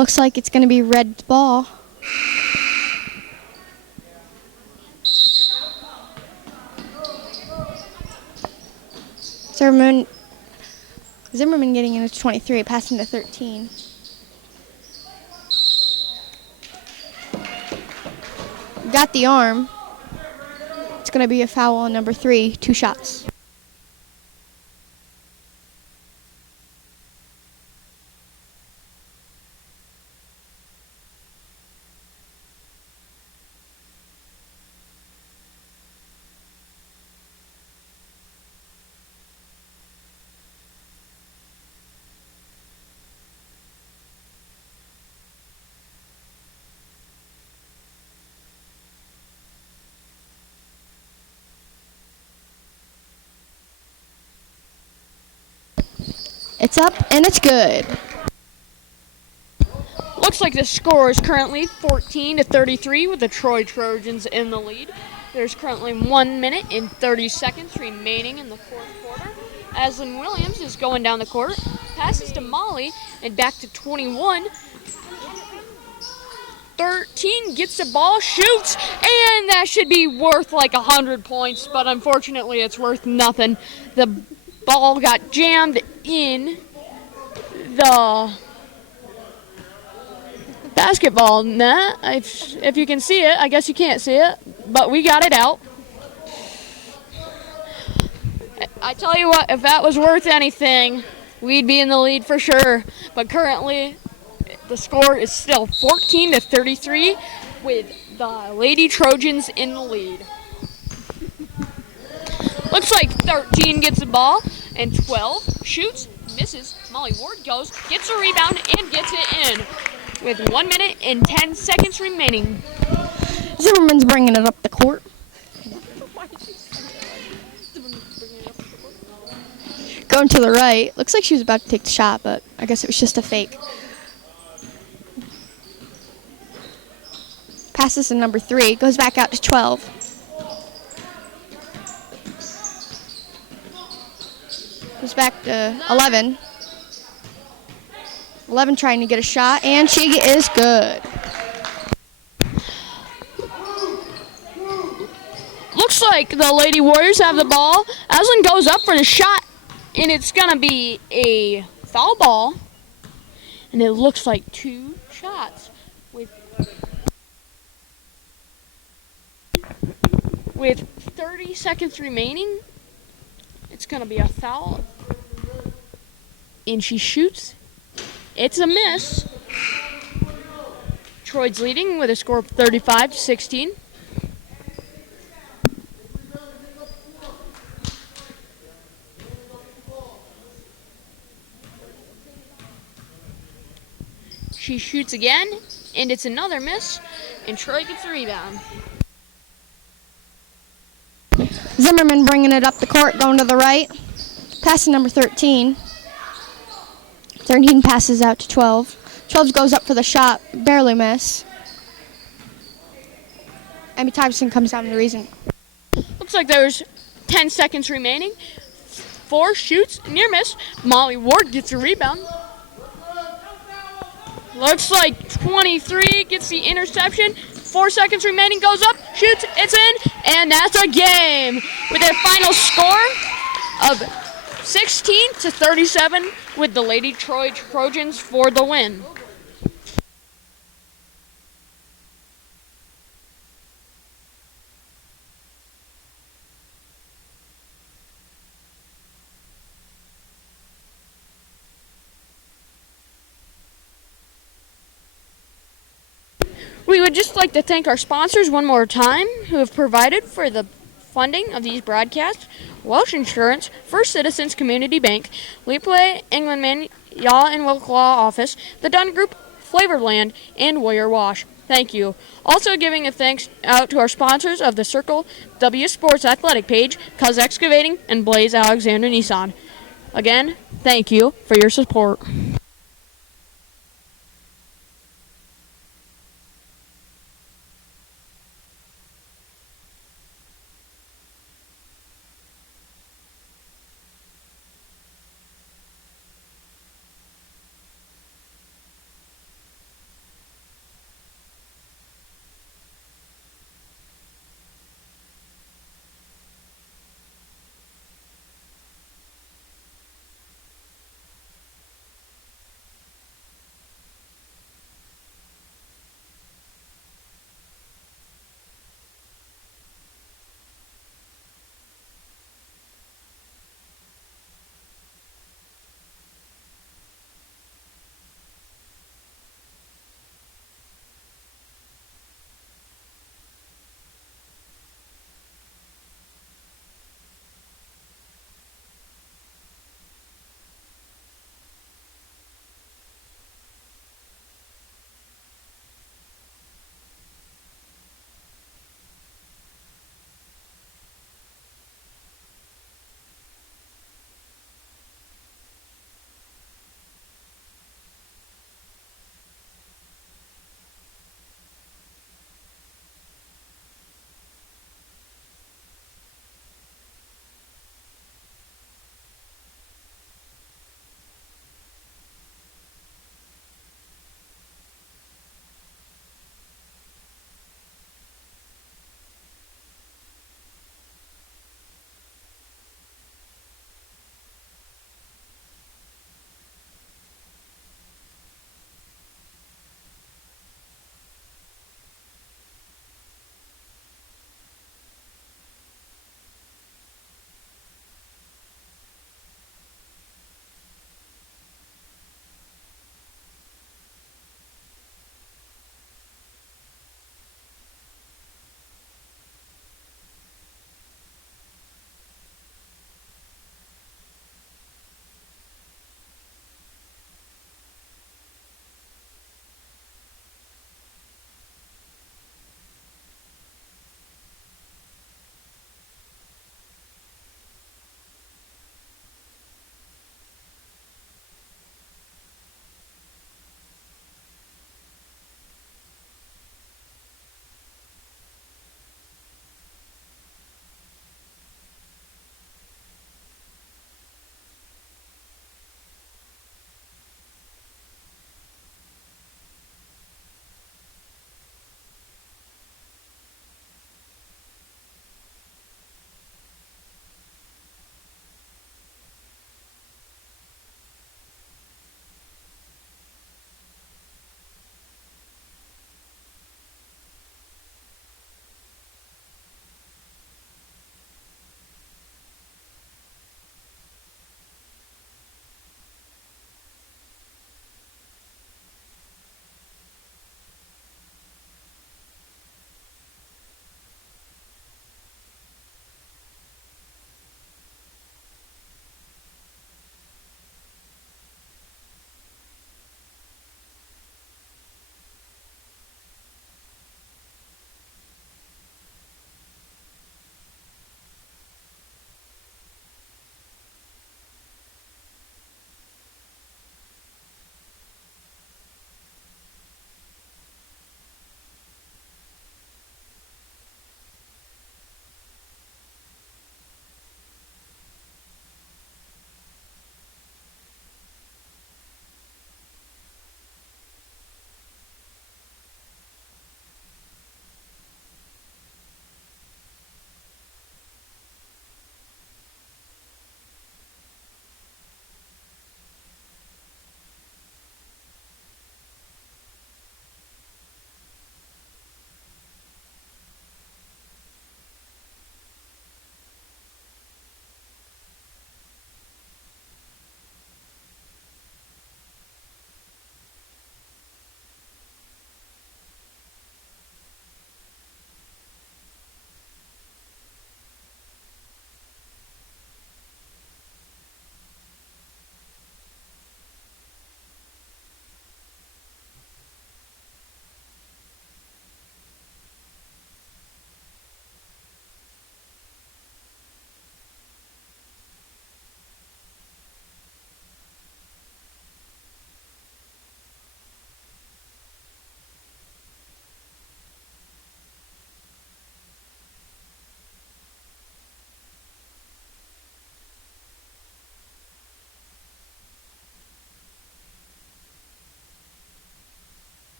Looks like it's going to be red ball. Zimmerman getting into 23, passing to 13. Got the arm. It's going to be a foul on number 3, 2 shots. It's up and it's good. Looks like the score is currently 14-33 with the Troy Trojans in the lead. There's currently 1 minute and 30 seconds remaining in the fourth quarter. Aslan Williams is going down the court, passes to Molly, and back to 21. 13 gets the ball, shoots, and that should be worth like 100 points, but unfortunately it's worth nothing. The ball got jammed in the basketball net. If you can see it, I guess you can't see it, but we got it out. I tell you what, if that was worth anything, we'd be in the lead for sure. But currently, the score is still 14-33 with the Lady Trojans in the lead. Looks like 13 gets the ball and 12 shoots, misses. Molly Ward goes, gets a rebound, and gets it in with 1 minute and 10 seconds remaining. Zimmerman's bringing it up the court. Going to the right. Looks like she was about to take the shot, but I guess it was just a fake. Passes to number 3. Goes back out to 12. Goes back to 11. 11 trying to get a shot, and she is good. Looks like the Lady Warriors have the ball. Aslan goes up for the shot, and it's going to be a foul ball. And it looks like 2 shots with 30 seconds remaining. It's going to be a foul. And she shoots. It's a miss. Troy's leading with a score of 35-16. She shoots again, and it's another miss, and Troy gets the rebound. Zimmerman bringing it up the court, going to the right. Passing number 13. 13 passes out to 12. 12 goes up for the shot, barely miss. Emmy Tyson comes down to the reason. Looks like there's 10 seconds remaining. 4 shoots, near miss. Molly Ward gets a rebound. Looks like 23 gets the interception. 4 seconds remaining, goes up, shoots, it's in, and that's a game with a final score of 16-37 with the Lady Troy Trojans for the win. We would just like to thank our sponsors one more time who have provided for the funding of these broadcasts: Welsh Insurance, First Citizens Community Bank, Leapley, Englandman, Yaw and Wilk Law Office, the Dunn Group, Flavorland, and Warrior Wash. Thank you. Also giving a thanks out to our sponsors of the Circle W Sports Athletic page, Cuz Excavating, and Blaze Alexander Nissan. Again, thank you for your support.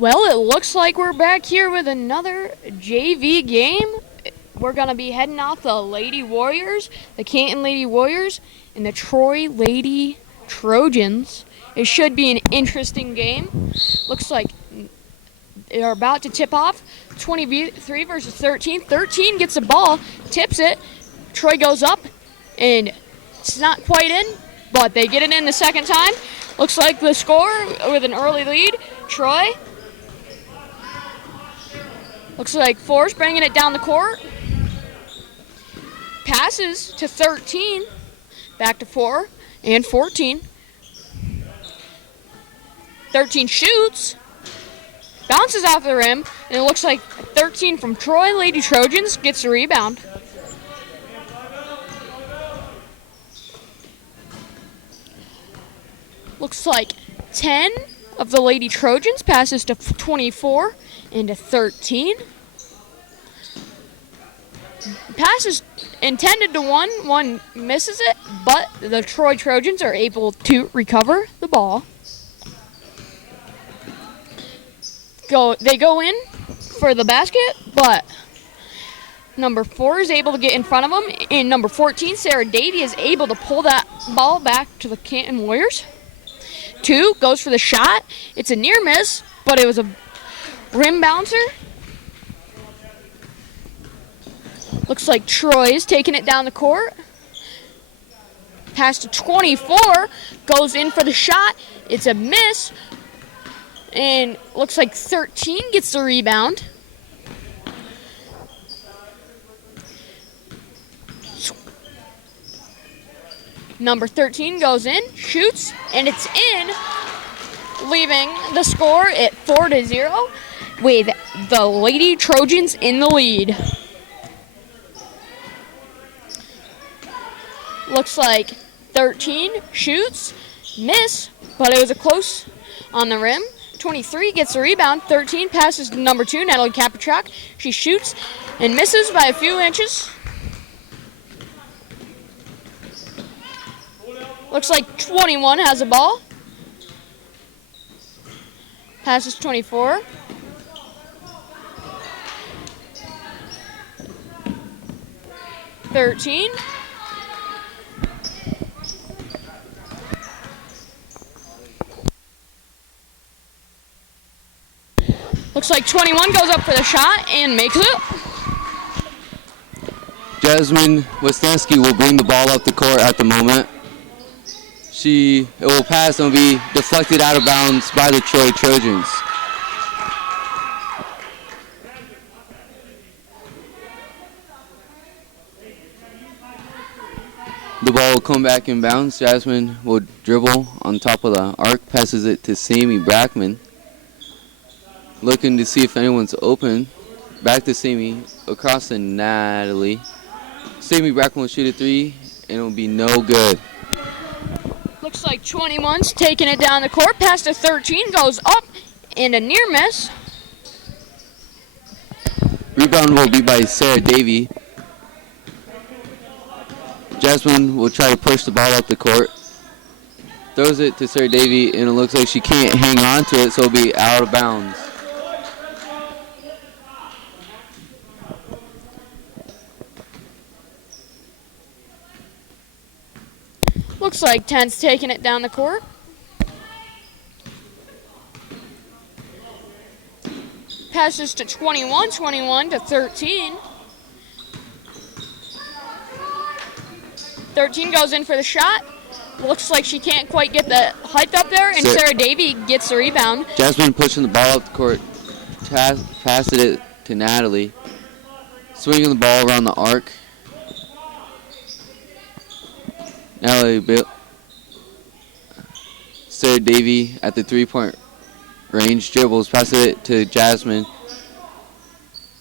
Well, it looks like we're back here with another JV game. We're going to be heading off the Lady Warriors, the Canton Lady Warriors, and the Troy Lady Trojans. It should be an interesting game. Looks like they're about to tip off. 23 versus 13. 13 gets the ball, tips it. Troy goes up, and it's not quite in, but they get it in the second time. Looks like the score with an early lead. Troy. Looks like Force bringing it down the court. Passes to 13. Back to 4 and 14. 13 shoots. Bounces off the rim. And it looks like 13 from Troy Lady Trojans gets the rebound. Looks like 10 of the Lady Trojans passes to 24 and to 13. Passes intended to one misses it, but the Troy Trojans are able to recover the ball. They go in for the basket, but number 4 is able to get in front of them, and number 14, Sarah Davey, is able to pull that ball back to the Canton Warriors. 2 goes for the shot. It's a near miss, but it was a rim bouncer. Looks like Troy's taking it down the court. Pass to 24, goes in for the shot. It's a miss, and looks like 13 gets the rebound. Number 13 goes in, shoots, and it's in, leaving the score at 4-0 with the Lady Trojans in the lead. Looks like 13 shoots, miss, but it was a close on the rim. 23 gets the rebound. 13 passes to number 2, Natalie Kapachak. She shoots and misses by a few inches. Looks like 21 has the ball. Passes 24. $13. Looks like 21 goes up for the shot and makes it. Jasmine Wisniewski will bring the ball up the court at the moment. It will pass and will be deflected out of bounds by the Troy Trojans. The ball will come back in bounds. Jasmine will dribble on top of the arc, passes it to Sammy Brackman. Looking to see if anyone's open. Back to Sammy, across to Natalie. Sammy Brackman will shoot a 3, and it will be no good. Looks like 21's taking it down the court. Pass to 13, goes up, and a near miss. Rebound will be by Sarah Davey. Jasmine will try to push the ball up the court. Throws it to Sarah Davey, and it looks like she can't hang on to it, so it'll be out of bounds. Looks like 10's taking it down the court. Passes to 21, 21 to 13. 13 goes in for the shot. Looks like she can't quite get the height up there, and Sarah Davey gets the rebound. Jasmine pushing the ball up the court. Passed it to Natalie. Swinging the ball around the arc. Natalie Sarah Davey at the 3-point range, dribbles, passes it to Jasmine.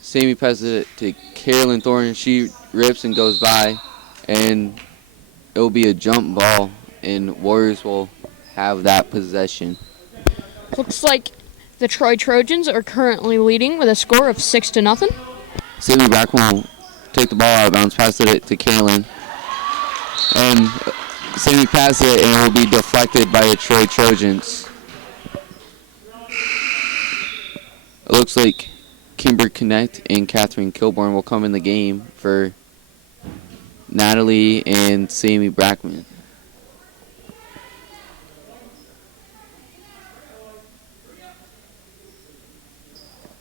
Sammy passes it to Carolyn Thorne. She rips and goes by, and it will be a jump ball, and Warriors will have that possession. Looks like the Troy Trojans are currently leading with a score of 6-0. Sammy Brackman will take the ball out of bounds, pass it to Carolyn. And Sammy passes it, and it will be deflected by the Troy Trojans. It looks like Kimber Connect and Catherine Kilborn will come in the game for Natalie and Sammy Brackman.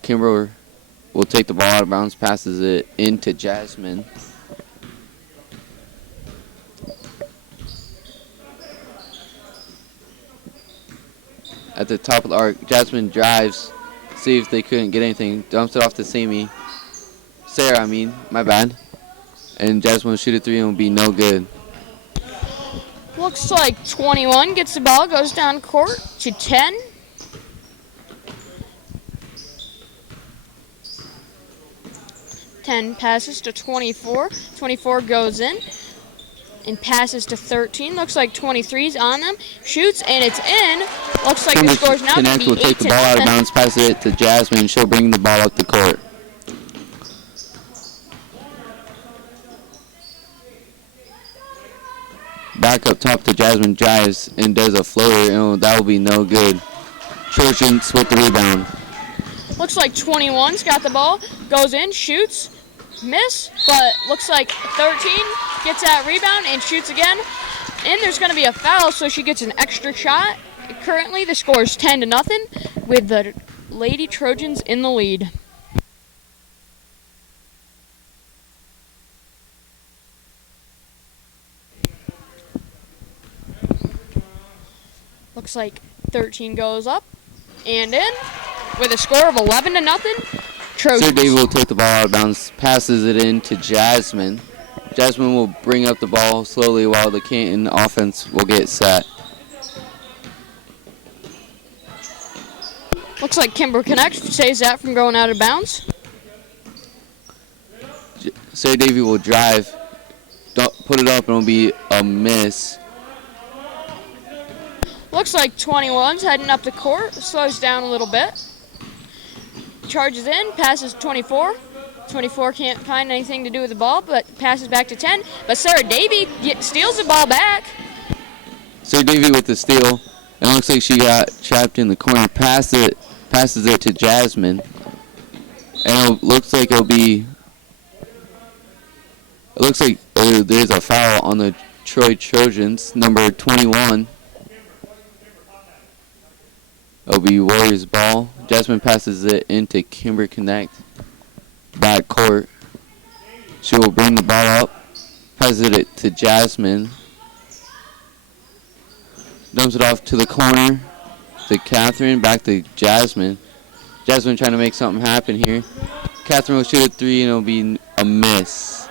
Kimber will take the ball out of bounds, passes it into Jasmine. At the top of the arc, Jasmine drives, see if they couldn't get anything, dumps it off to Sammy. Sarah, my bad. And Jasmine will shoot a three and will be no good. Looks like 21 gets the ball, goes down court to 10. Passes to 24. 24 goes in and passes to 13. Looks like 23's on them. Shoots and it's in. Looks like the score's now going to Connect be will take the ball out of 8-0. bounds, passes it to Jasmine. She'll bring the ball up the court. Back up top to Jasmine, drives and does a floater, and that will be no good. Trojans with the rebound. Looks like 21's got the ball, goes in, shoots, miss, but looks like 13 gets that rebound and shoots again. And there's going to be a foul, so she gets an extra shot. Currently, the score is 10-0 with the Lady Trojans in the lead. Looks like 13 goes up and in with a score of 11-0. Trojans. Sir David will take the ball out of bounds, passes it in to Jasmine. Jasmine will bring up the ball slowly while the Canton offense will get set. Looks like Kimber Connect saves that from going out of bounds. Sir David will drive, put it up, and it'll be a miss. Looks like 21's heading up the court, slows down a little bit. Charges in, passes 24. 24 can't find anything to do with the ball, but passes back to 10. But Sarah Davy steals the ball back. Sir Davy with the steal. It looks like she got trapped in the corner. Passes it to Jasmine. And it looks like there's a foul on the Troy Trojans, number 21. It'll be Warriors ball. Jasmine passes it into Kimber Connect. Back court. She will bring the ball up. Passes it to Jasmine. Dumps it off to the corner. To Catherine. Back to Jasmine. Jasmine trying to make something happen here. Catherine will shoot a three and it'll be a miss.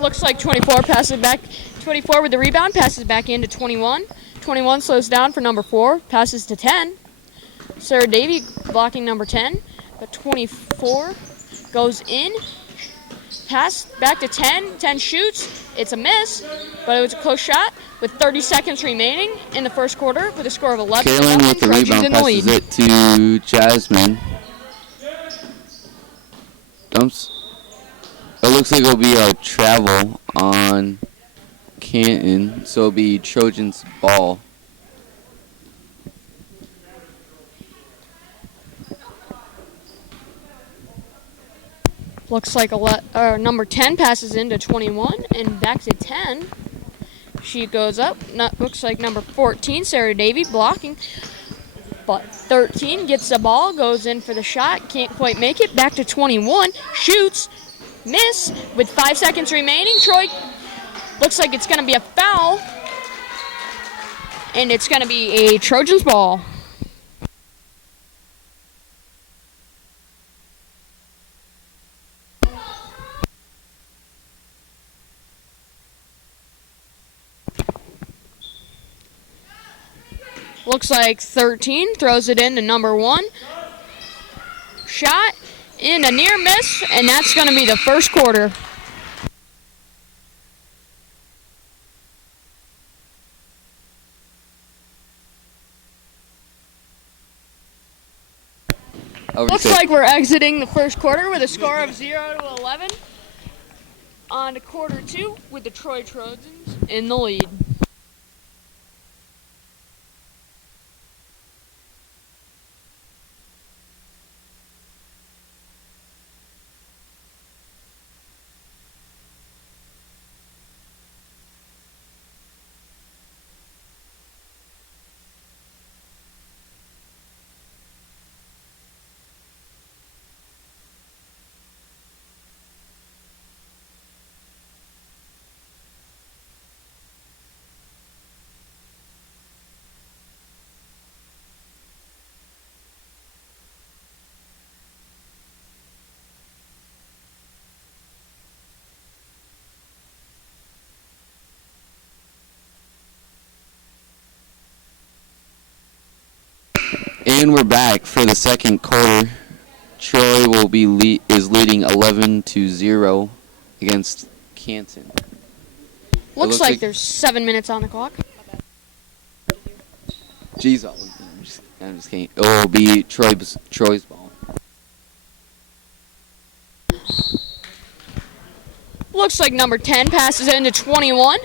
Looks like 24 passes back. 24 with the rebound, passes back into 21. 21 slows down for number 4, passes to 10. Sarah Davy blocking number 10, but 24 goes in, pass back to 10. 10 shoots, it's a miss, but it was a close shot with 30 seconds remaining in the first quarter with a score of 11. Kaylin with the Trojans rebound in the passes lead. it to Jasmine. Dumps. It looks like it'll be a travel on Canton, so it'll be Trojans ball. Looks like number 10 passes into 21 and back to 10. She goes up. Looks like number 14, Sarah Davy, blocking. But 13 gets the ball, goes in for the shot, can't quite make it. Back to 21, shoots, miss with 5 seconds remaining. Troy looks like it's going to be a foul. And it's going to be a Trojans ball. Looks like 13 throws it into number 1. Shot in a near miss, and that's going to be the first quarter. Looks like we're exiting the first quarter with a score of 0-11. On to quarter 2 with the Troy Trojans in the lead. And we're back for the second quarter. Troy will be is leading 11-0 against Canton. Looks like there's 7 minutes on the clock. Jeez, I'm just kidding. It will be Troy's ball. Looks like number 10 passes it into 21.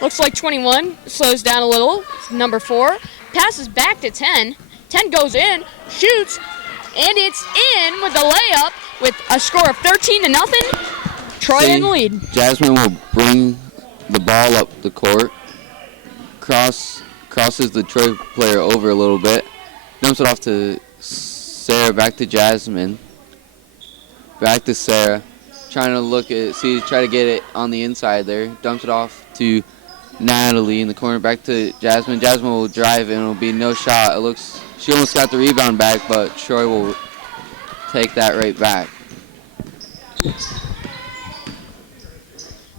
Looks like 21 slows down a little. Number 4 passes back to 10. 10 goes in, shoots, and it's in with the layup with a score of 13-0. Troy in the lead. Jasmine will bring the ball up the court. Crosses the Troy player over a little bit. Dumps it off to Sarah, back to Jasmine. Back to Sarah. Trying to try to get it on the inside there. Dumps it off to Natalie in the corner. Back to Jasmine. Jasmine will drive and it'll be no shot. She almost got the rebound back, but Troy will take that right back.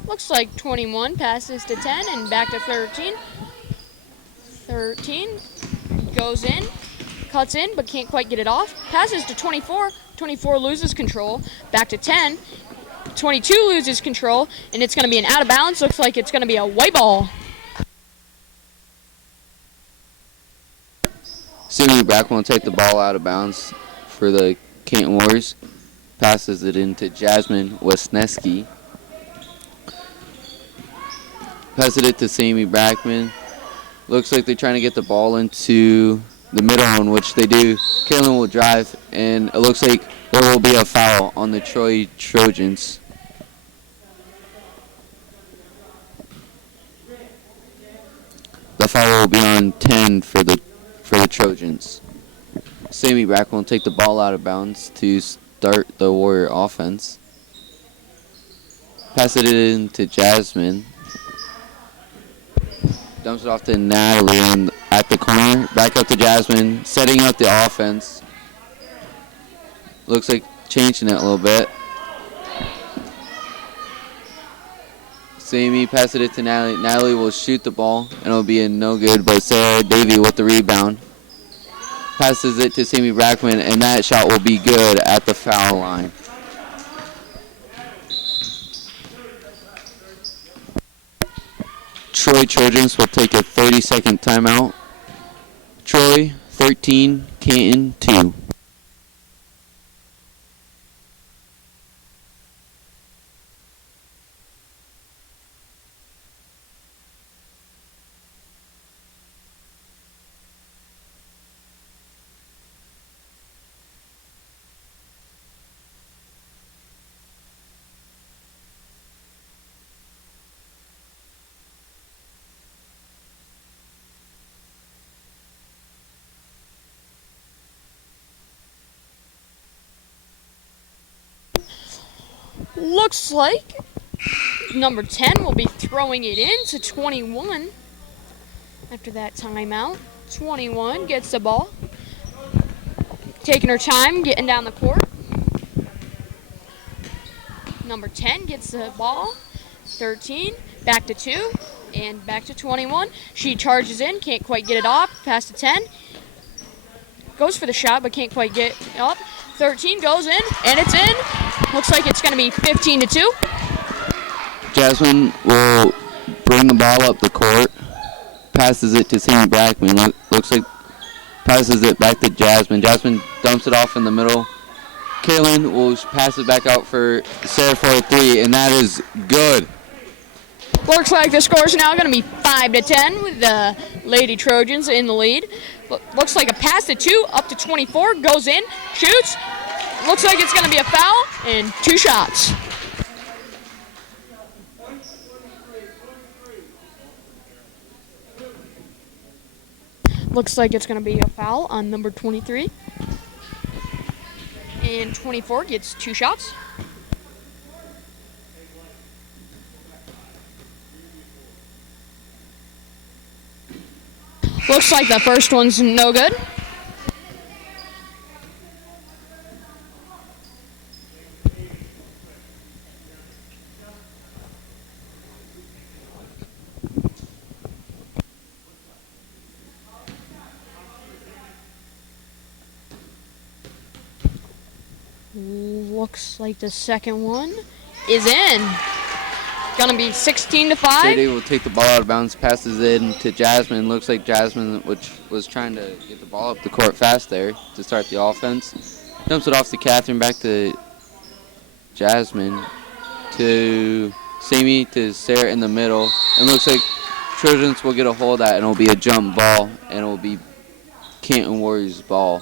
Looks like 21 passes to 10 and back to 13. 13 goes in, cuts in, but can't quite get it off. Passes to 24. 24 loses control. Back to 10. 22 loses control, and it's going to be an out of bounds. Looks like it's going to be a white ball. Sydney Brackman will take the ball out of bounds for the Canton Warriors. Passes it into Jasmine Wesneski. Passes it to Sammy Brackman. Looks like they're trying to get the ball into the middle, in which they do. Kaylin will drive, and it looks like there will be a foul on the Troy Trojans. The foul will be on 10 for the Trojans. Sammy Brackman will take the ball out of bounds to start the Warrior offense. Pass it in to Jasmine. Dumps it off to Natalie at the corner. Back up to Jasmine, setting up the offense. Looks like changing it a little bit. Sammy passes it to Natalie. Natalie will shoot the ball, and it'll be a no good, but Sarah Davey with the rebound. Passes it to Sammy Brackman, and that shot will be good at the foul line. Troy Trojans will take a 30-second timeout. Troy 13, Canton 2. Looks like number 10 will be throwing it in to 21 after that timeout. 21 gets the ball. Taking her time, getting down the court. Number 10 gets the ball. 13, back to 2, and back to 21. She charges in, can't quite get it off. Pass to 10. Goes for the shot, but can't quite get up. 13 goes in, and it's in. Looks like it's going to be 15-2. Jasmine will bring the ball up the court. Passes it to Sammy Brackman. Looks like passes it back to Jasmine. Jasmine dumps it off in the middle. Kaylin will pass it back out for Sarah for a 3, and that is good. Looks like the score is now going to be 5-10 with the Lady Trojans in the lead. Looks like a pass to 2, up to 24, goes in, shoots. Looks like it's going to be a foul, and 2 shots. Looks like it's going to be a foul on number 23. And 24 gets 2 shots. Looks like the first one's no good. looks like the second one is in. Gonna be 16-5. Sarah will take the ball out of bounds, passes it in to Jasmine. Looks like Jasmine, which was trying to get the ball up the court fast there to start the offense. Dumps it off to Catherine, back to Jasmine, to Sammy, to Sarah in the middle. And looks like Trojans will get a hold of that, and it'll be a jump ball, and it'll be Canton Warriors ball.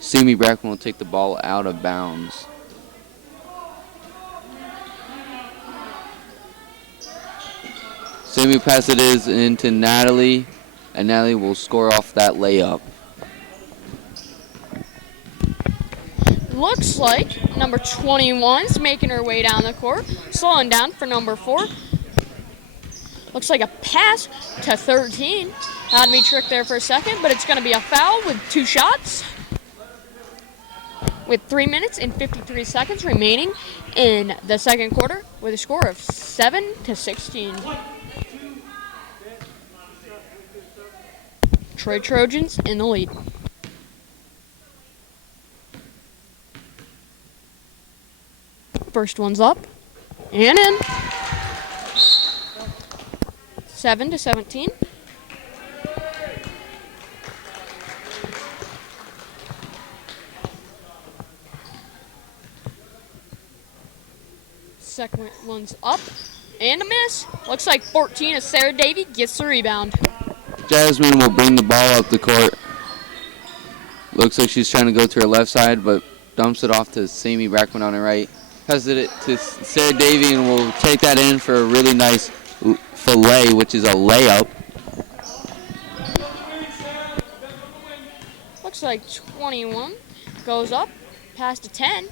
Sammy Brackman will take the ball out of bounds. Sammy pass it is into Natalie, and Natalie will score off that layup. Looks like number 21's making her way down the court, slowing down for number 4. Looks like a pass to 13. Had me tricked there for a second, but it's going to be a foul with 2 shots. With 3 minutes and 53 seconds remaining in the second quarter, with a score of 7-16. Troy Trojans in the lead. First one's up and in. 7-17. Second one's up and a miss. Looks like 14 as Sarah Davy gets the rebound. Jasmine will bring the ball up the court. Looks like she's trying to go to her left side, but dumps it off to Sammy Brackman on her right. Passes it to Sarah Davy and will take that in for a really nice fillet, which is a layup. Looks like 21 goes up, pass to 10.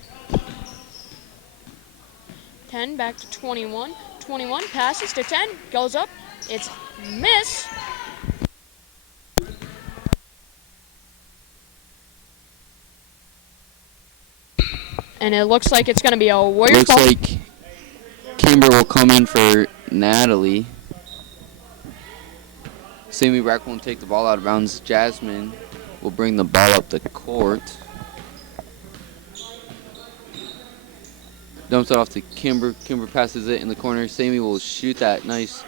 10 back to 21. 21 passes to 10, goes up. It's miss. And it looks like it's going to be a Warriors Looks ball. like Kimber will come in for Natalie. Sammy Brackman will take the ball out of bounds. Jasmine will bring the ball up the court. Dumps it off to Kimber. Kimber passes it in the corner. Sammy will shoot that nice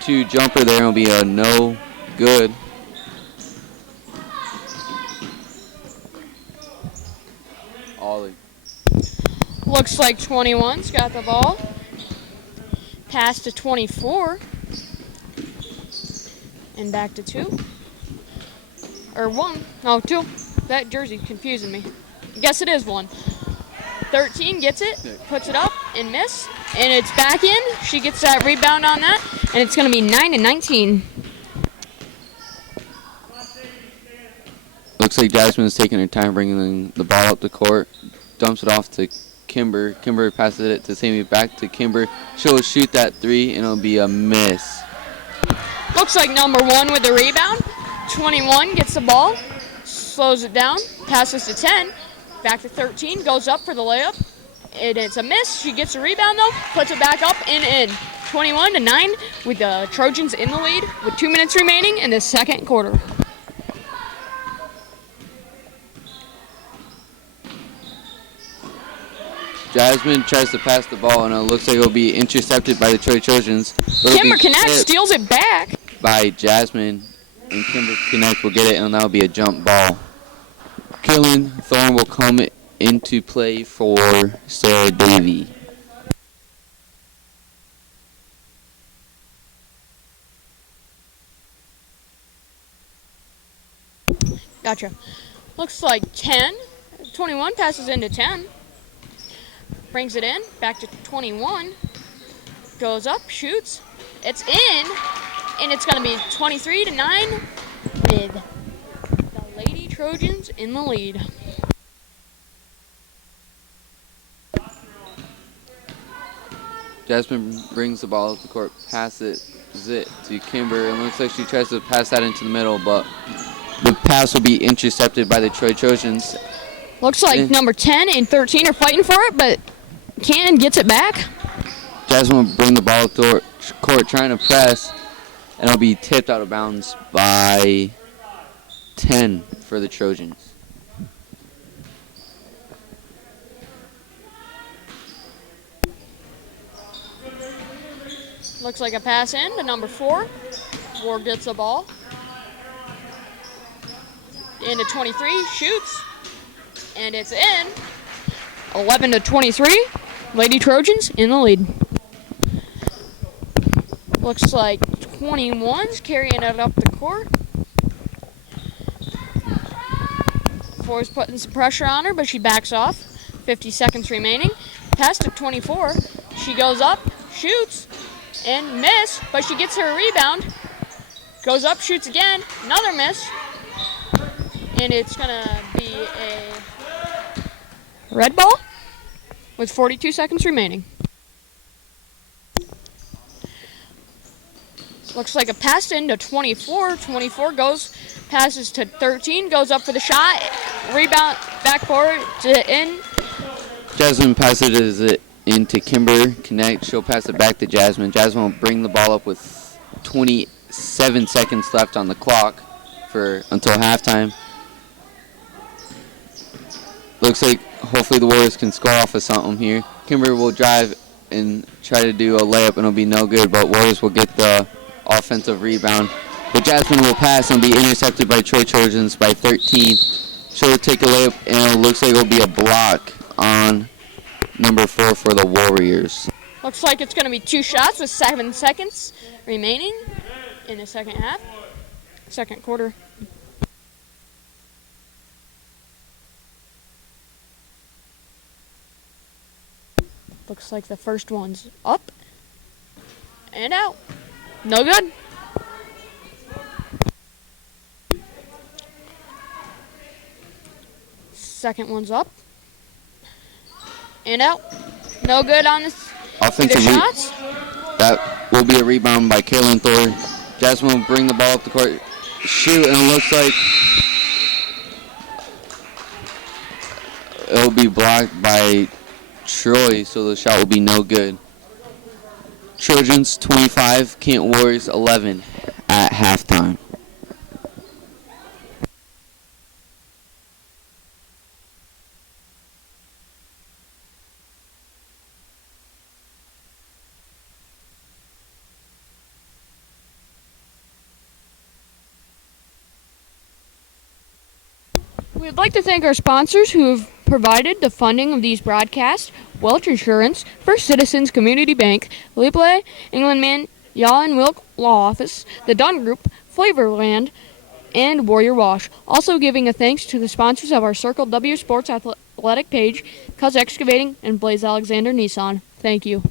2-jumper there. It'll be a no good. Ollie. Looks like 21's got the ball. Pass to 24. And back to 2. Or 1. No, 2. That jersey confusing me. I guess it is 1. 13 gets it, puts it up and miss. And it's back in. She gets that rebound on that. And it's going to be 9-19. Looks like Jasmine is taking her time bringing the ball up the court. Dumps it off to Kimber. Kimber passes it to Sammy, back to Kimber. She'll shoot that 3 and it'll be a miss. Looks like number 1 with the rebound. 21 gets the ball, slows it down, passes to 10. Back to 13, goes up for the layup. And it's a miss. She gets a rebound though, puts it back up and in. 21-9 with the Trojans in the lead with 2 minutes remaining in the second quarter. Jasmine tries to pass the ball, and it looks like it'll be intercepted by the Troy Trojans. Kimber Connect steals it back. By Jasmine, and Kimber Connect will get it, and that'll be a jump ball. Killen Thorne will come into play for Sarah Davy. Gotcha. Looks like 21 passes into 10. Brings it in, back to 21. Goes up, shoots. It's in, and it's going to be 23-9 with the Lady Trojans in the lead. Jasmine brings the ball up the court, passes it to Kimber, and looks like she tries to pass that into the middle, but the pass will be intercepted by the Troy Trojans. Looks like number 10 and 13 are fighting for it, but Canton gets it back. Jasmine will bring the ball up the court, trying to press, and it'll be tipped out of bounds by 10 for the Trojans. Looks like a pass in to number 4. Ward gets the ball. Into 23, shoots, and it's in. 11 to 23, Lady Trojans in the lead. Looks like 21's carrying it up the court. 4's putting some pressure on her, but she backs off. 50 seconds remaining. Pass to 24. She goes up, shoots, and miss, but she gets her rebound. Goes up, shoots again, another miss. And it's going to be a red ball with 42 seconds remaining. Looks like a pass in to 24. 24 passes to 13, goes up for the shot. Rebound, backboard to in. Jasmine passes it into Kimber. Connect. She'll pass it back to Jasmine. Jasmine will bring the ball up with 27 seconds left on the clock until halftime. Looks like hopefully the Warriors can score off of something here. Kimber will drive and try to do a layup, and it'll be no good, but Warriors will get the offensive rebound. But Jasmine will pass and be intercepted by Troy Trojans by 13. She'll take a layup, and it looks like it'll be a block on number 4 for the Warriors. Looks like it's going to be 2 shots with 7 seconds remaining in the second half, second quarter. Looks like the first one's up and out. No good. Second one's up and out. No good on this Offensive shots. That will be a rebound by Carolyn Thor. Jasmine will bring the ball up the court, shoot, and it looks like it'll be blocked by Troy, so the shot will be no good. Trojans 25, Kent Warriors 11 at halftime. We'd like to thank our sponsors who have provided the funding of these broadcasts: Welch Insurance, First Citizens Community Bank, Lible, Englandman, Yaw and Wilk Law Office, the Dunn Group, Flavorland, and Warrior Wash. Also giving a thanks to the sponsors of our Circle W Sports Athletic page, Cuz Excavating, and Blaze Alexander Nissan. Thank you.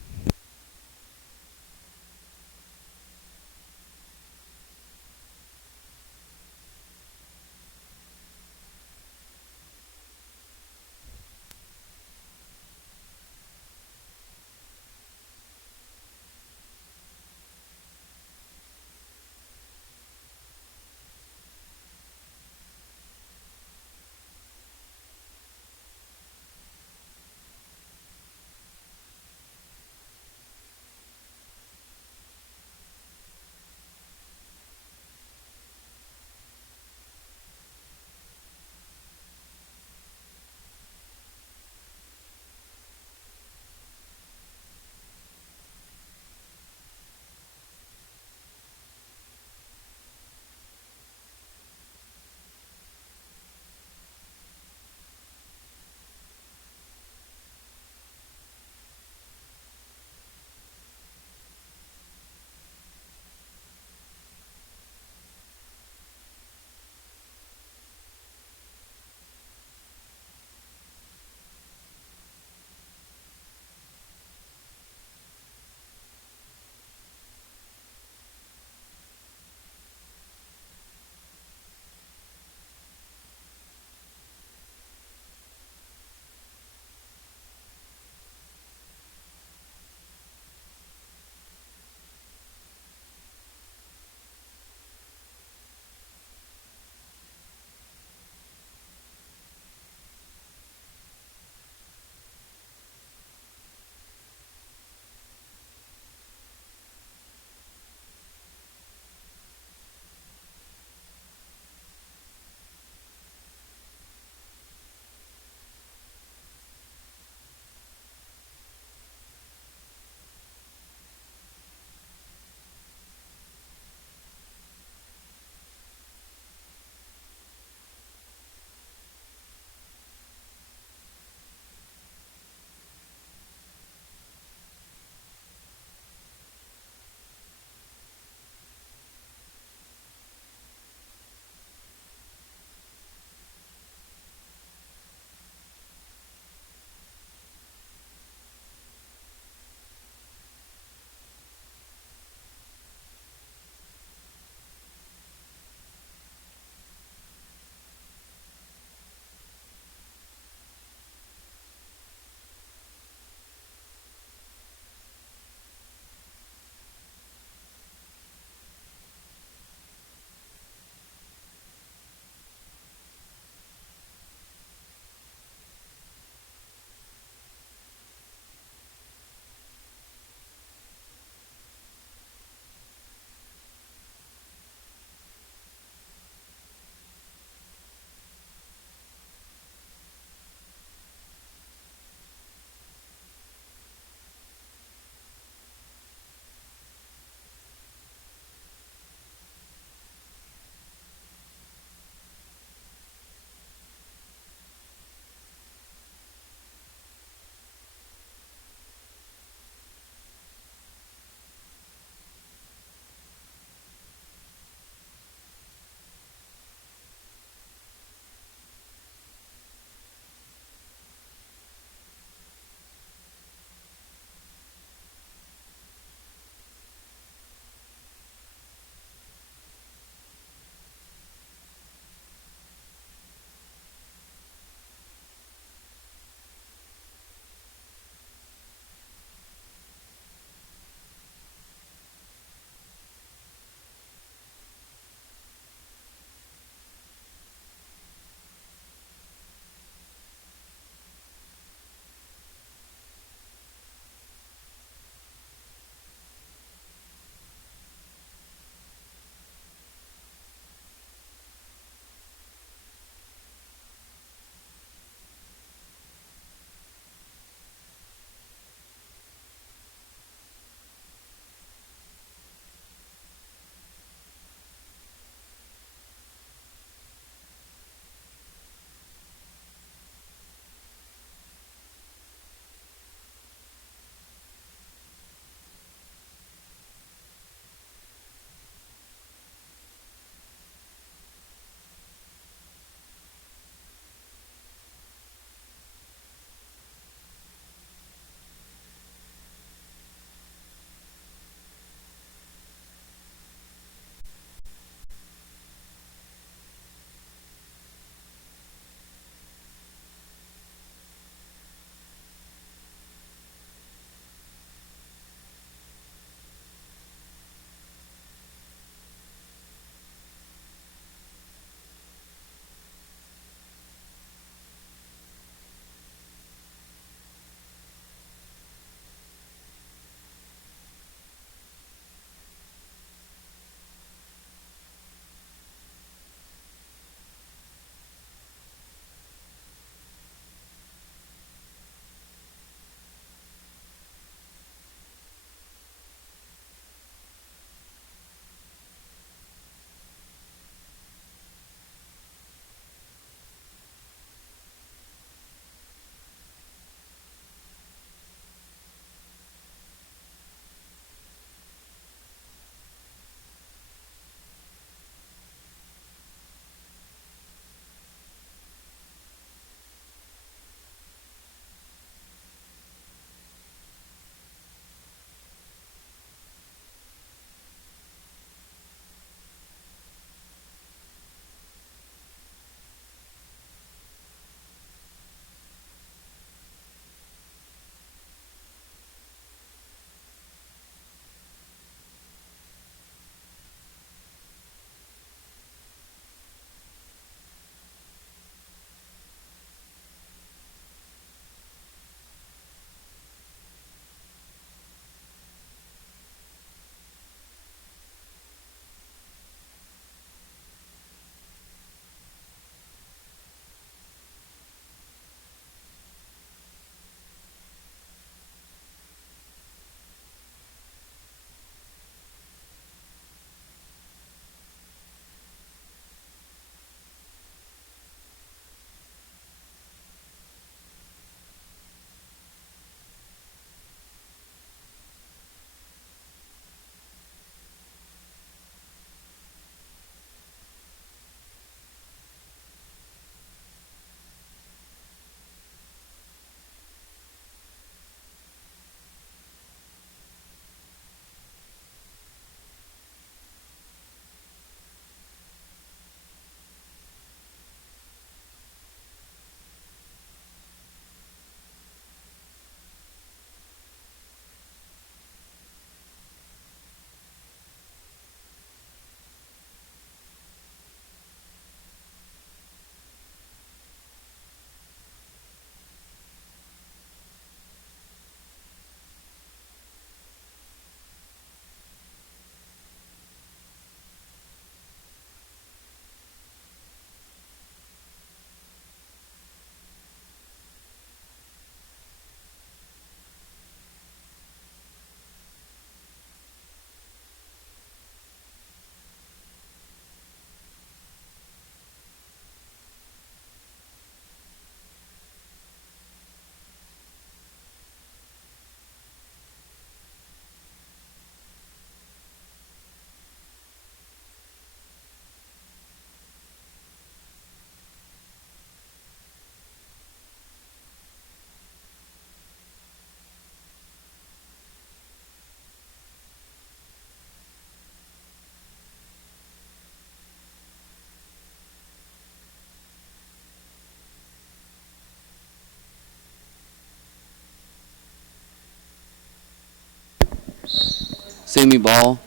Sammy ball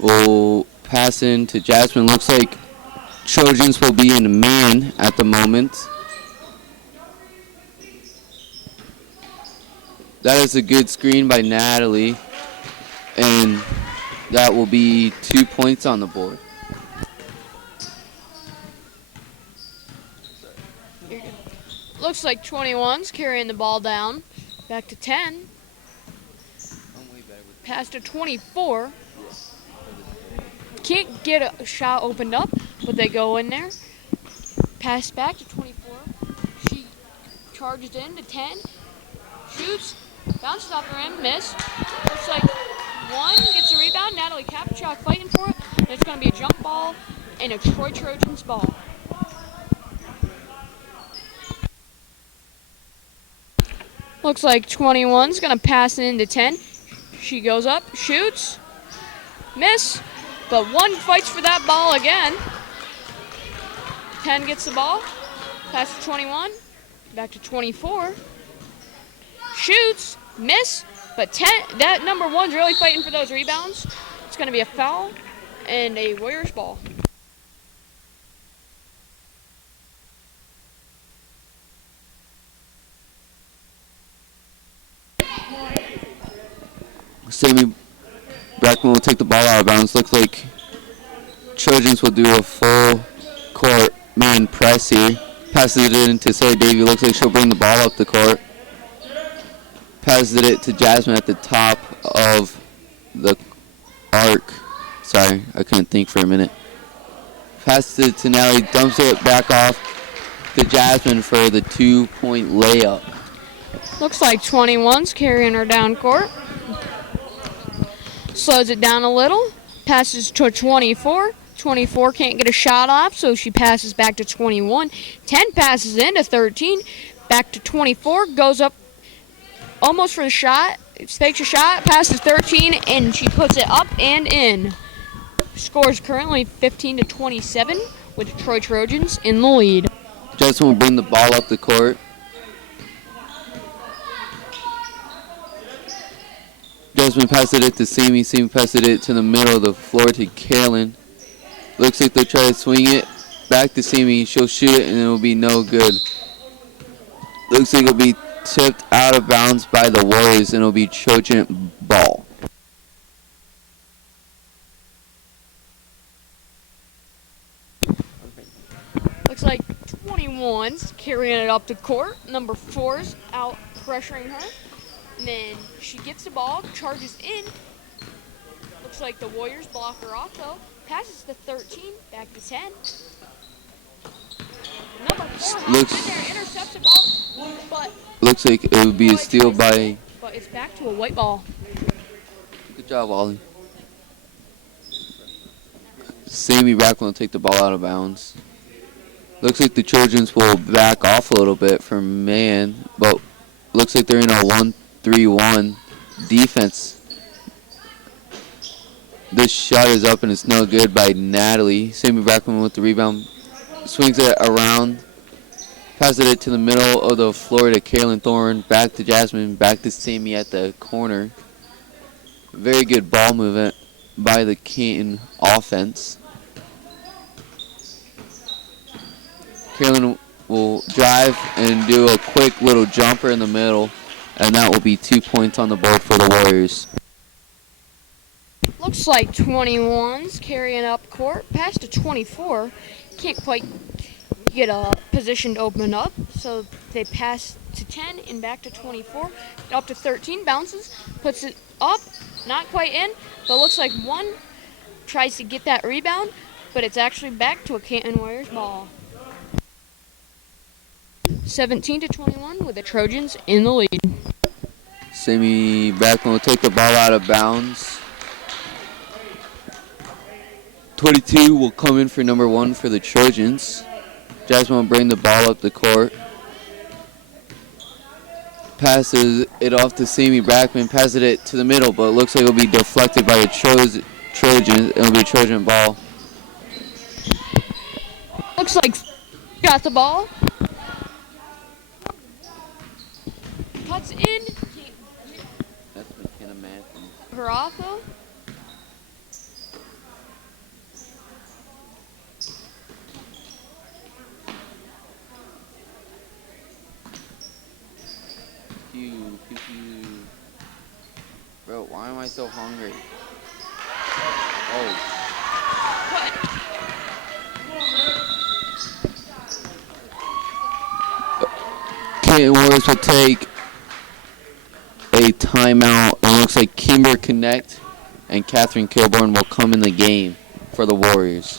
will pass in to Jasmine. Looks like Trojans will be in man at the moment. That is a good screen by Natalie, and that will be 2 points on the board. Looks like 21's carrying the ball down. Back to 10. Pass to 24. Can't get a shot opened up, but they go in there. Pass back to 24. She charges in to 10. Shoots. Bounces off the rim. Miss. Looks like 1 gets a rebound. Natalie Kapachok fighting for it. And it's going to be a jump ball and a Troy Trojans ball. Looks like 21's going to pass it into 10. She goes up, shoots, miss, but 1 fights for that ball again. 10 gets the ball, pass to 21, back to 24. Shoots, miss, but 10. That number 1's really fighting for those rebounds. It's going to be a foul and a Warriors ball. Sammy Brackman will take the ball out of bounds. Looks like Trojans will do a full court man press here. Passes it in to Sarah Davy. Looks like she'll bring the ball up the court. Passes it to Jasmine at the top of the arc. Sorry, I couldn't think for a minute. Passes it to Natalie. Dumps it back off to Jasmine for the 2-point layup. Looks like 21's carrying her down court. Slows it down a little. Passes to 24. 24 can't get a shot off, so she passes back to 21. 10 passes into 13. Back to 24. Goes up almost for the shot. Fakes a shot. Passes 13, and she puts it up and in. Scores currently 15-27 with Troy Trojans in the lead. Jasmine will bring the ball up the court. Jasmine passes it to Sammy. Sammy passes it to the middle of the floor to Carolyn. Looks like they'll try to swing it back to Sammy. She'll shoot it and it will be no good. Looks like it'll be tipped out of bounds by the Warriors and it'll be Trojan ball. Looks like 21's carrying it up the court. Number 4's out pressuring her. And then she gets the ball, charges in. Looks like the Warriors block her off though. Passes to 13, back to 10. Number 4 hops in there, intercepts the ball, but looks like it would be a steal by. But it's back to a white ball. Good job, Ollie. Sammy Brackman will take the ball out of bounds. Looks like the Trojans will back off a little bit for man, but looks like they're in a 1-3-1 defense. This shot is up and it's no good by Natalie. Sammy Brackman with the rebound. Swings it around. Passes it to the middle of the floor to Carolyn Thorne. Back to Jasmine. Back to Sammy at the corner. Very good ball movement by the Canton offense. Carolyn will drive and do a quick little jumper in the middle, and that will be 2 points on the board for the Warriors. Looks like 21's carrying up court. Pass to 24. Can't quite get a position to open up, so they pass to 10 and back to 24. Up to 13, bounces, puts it up, not quite in, but looks like 1 tries to get that rebound, but it's actually back to a Canton Warriors ball. 17-21 with the Trojans in the lead. Sammy Brackman will take the ball out of bounds. 22 will come in for number 1 for the Trojans. Jasmine will bring the ball up the court. Passes it off to Sammy Brackman. Passes it to the middle, but it looks like it will be deflected by the Trojans. It will be a Trojan ball. Looks like got the ball. Cuts in. That's McKenna Matthews. Harato. I so hungry? Oh. Canton Warriors will take a timeout. It looks like Kimber Connect and Catherine Kilborn will come in the game for the Warriors.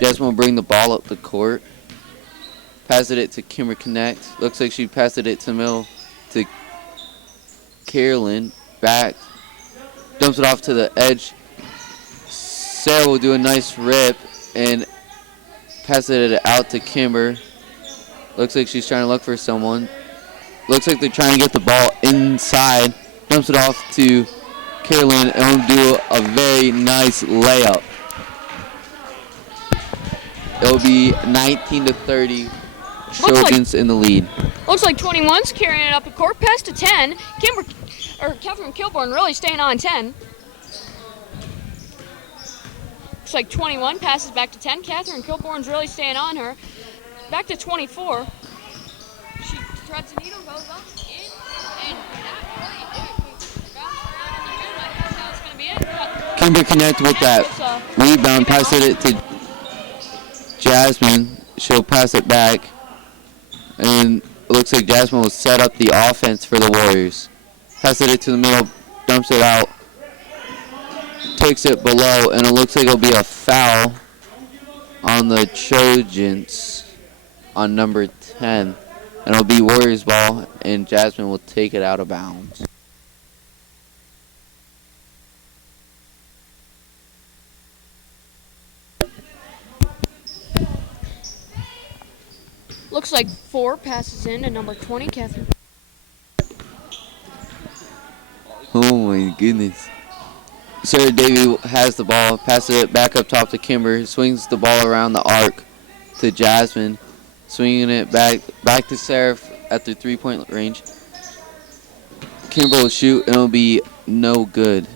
Jasmine will bring the ball up the court. Passes it to Kimber Connect. Looks like she passed it to the middle to Carolyn. Back. Dumps it off to the edge. Sarah will do a nice rip and pass it out to Kimber. Looks like she's trying to look for someone. Looks like they're trying to get the ball inside. Dumps it off to Carolyn and will do a very nice layup. It'll be 19-30. Trojans in the lead. Looks like 21's carrying it up the court. Pass to 10. Catherine Kilborn really staying on 10. Looks like 21 passes back to 10. Catherine Kilborn's really staying on her. Back to 24. She threads the needle, goes up, in, and that really bounces around in the room. I think that's going to be it. Kimber Connect with that rebound. Pass it to Jasmine. She'll pass it back. And it looks like Jasmine will set up the offense for the Warriors. Pass it to the middle. Dumps it out. Takes it below. And it looks like it'll be a foul on the Trojans on number 10. And it'll be Warriors ball. And Jasmine will take it out of bounds. Looks like 4 passes in to number 20, Catherine. Oh my goodness. Sarah Davy has the ball, passes it back up top to Kimber, swings the ball around the arc to Jasmine, swinging it back to Sarah at the 3-point range. Kimber will shoot and it'll be no good.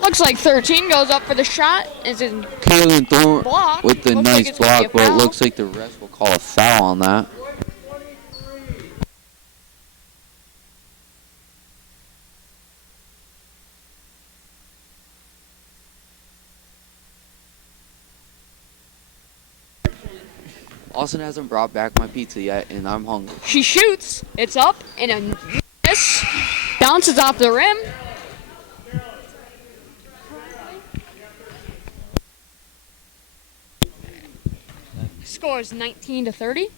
Looks like 13 goes up for the shot. Is in Kaylin Thorne block. with the Looks like nice it's gonna be a block, but it foul. looks like the refs will call a foul on that. Austin hasn't brought back my pizza yet, and I'm hungry. She shoots. It's up and a miss. Bounces off the rim. Scores 19-30.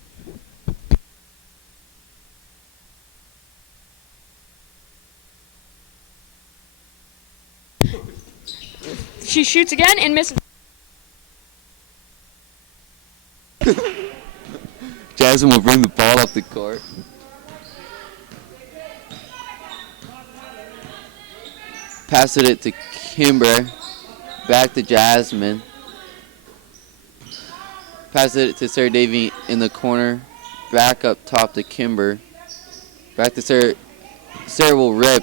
She shoots again and misses. Jasmine will bring the ball up the court. Pass it to Kimber. Back to Jasmine. Pass it to Sarah Davy in the corner. Back up top to Kimber. Back to Sarah. Sarah will rip.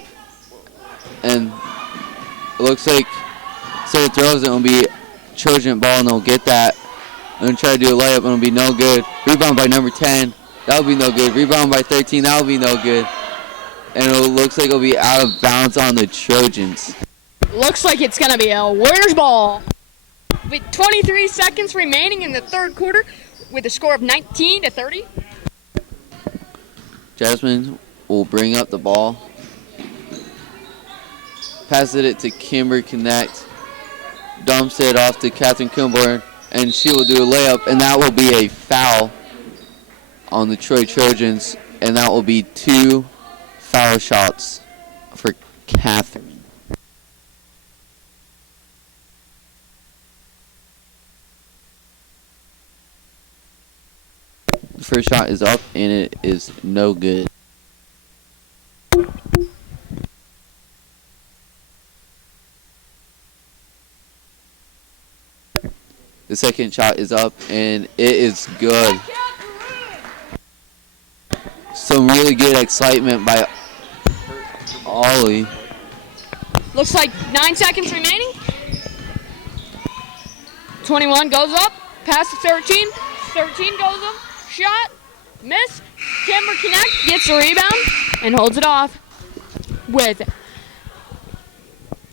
And it looks like Sarah throws it. It'll be Trojan ball and they'll get that. And try to do a layup and it'll be no good. Rebound by number 10. That'll be no good. Rebound by 13. That'll be no good. And it looks like it'll be out of bounds on the Trojans. Looks like it's going to be a Warriors ball. With 23 seconds remaining in the third quarter with a score of 19-30. Jasmine will bring up the ball. Pass it to Kimber Connect. dumps it off to Catherine Kilborn, and she will do a layup, and that will be a foul on the Troy Trojans, and that will be 2 foul shots for Catherine. The first shot is up, and it is no good. The second shot is up, and it is good. Some really good excitement by Ollie. Looks like 9 seconds remaining. 21 goes up, pass to 13. 13 goes up, shot, miss. Kimber Connect gets the rebound and holds it off.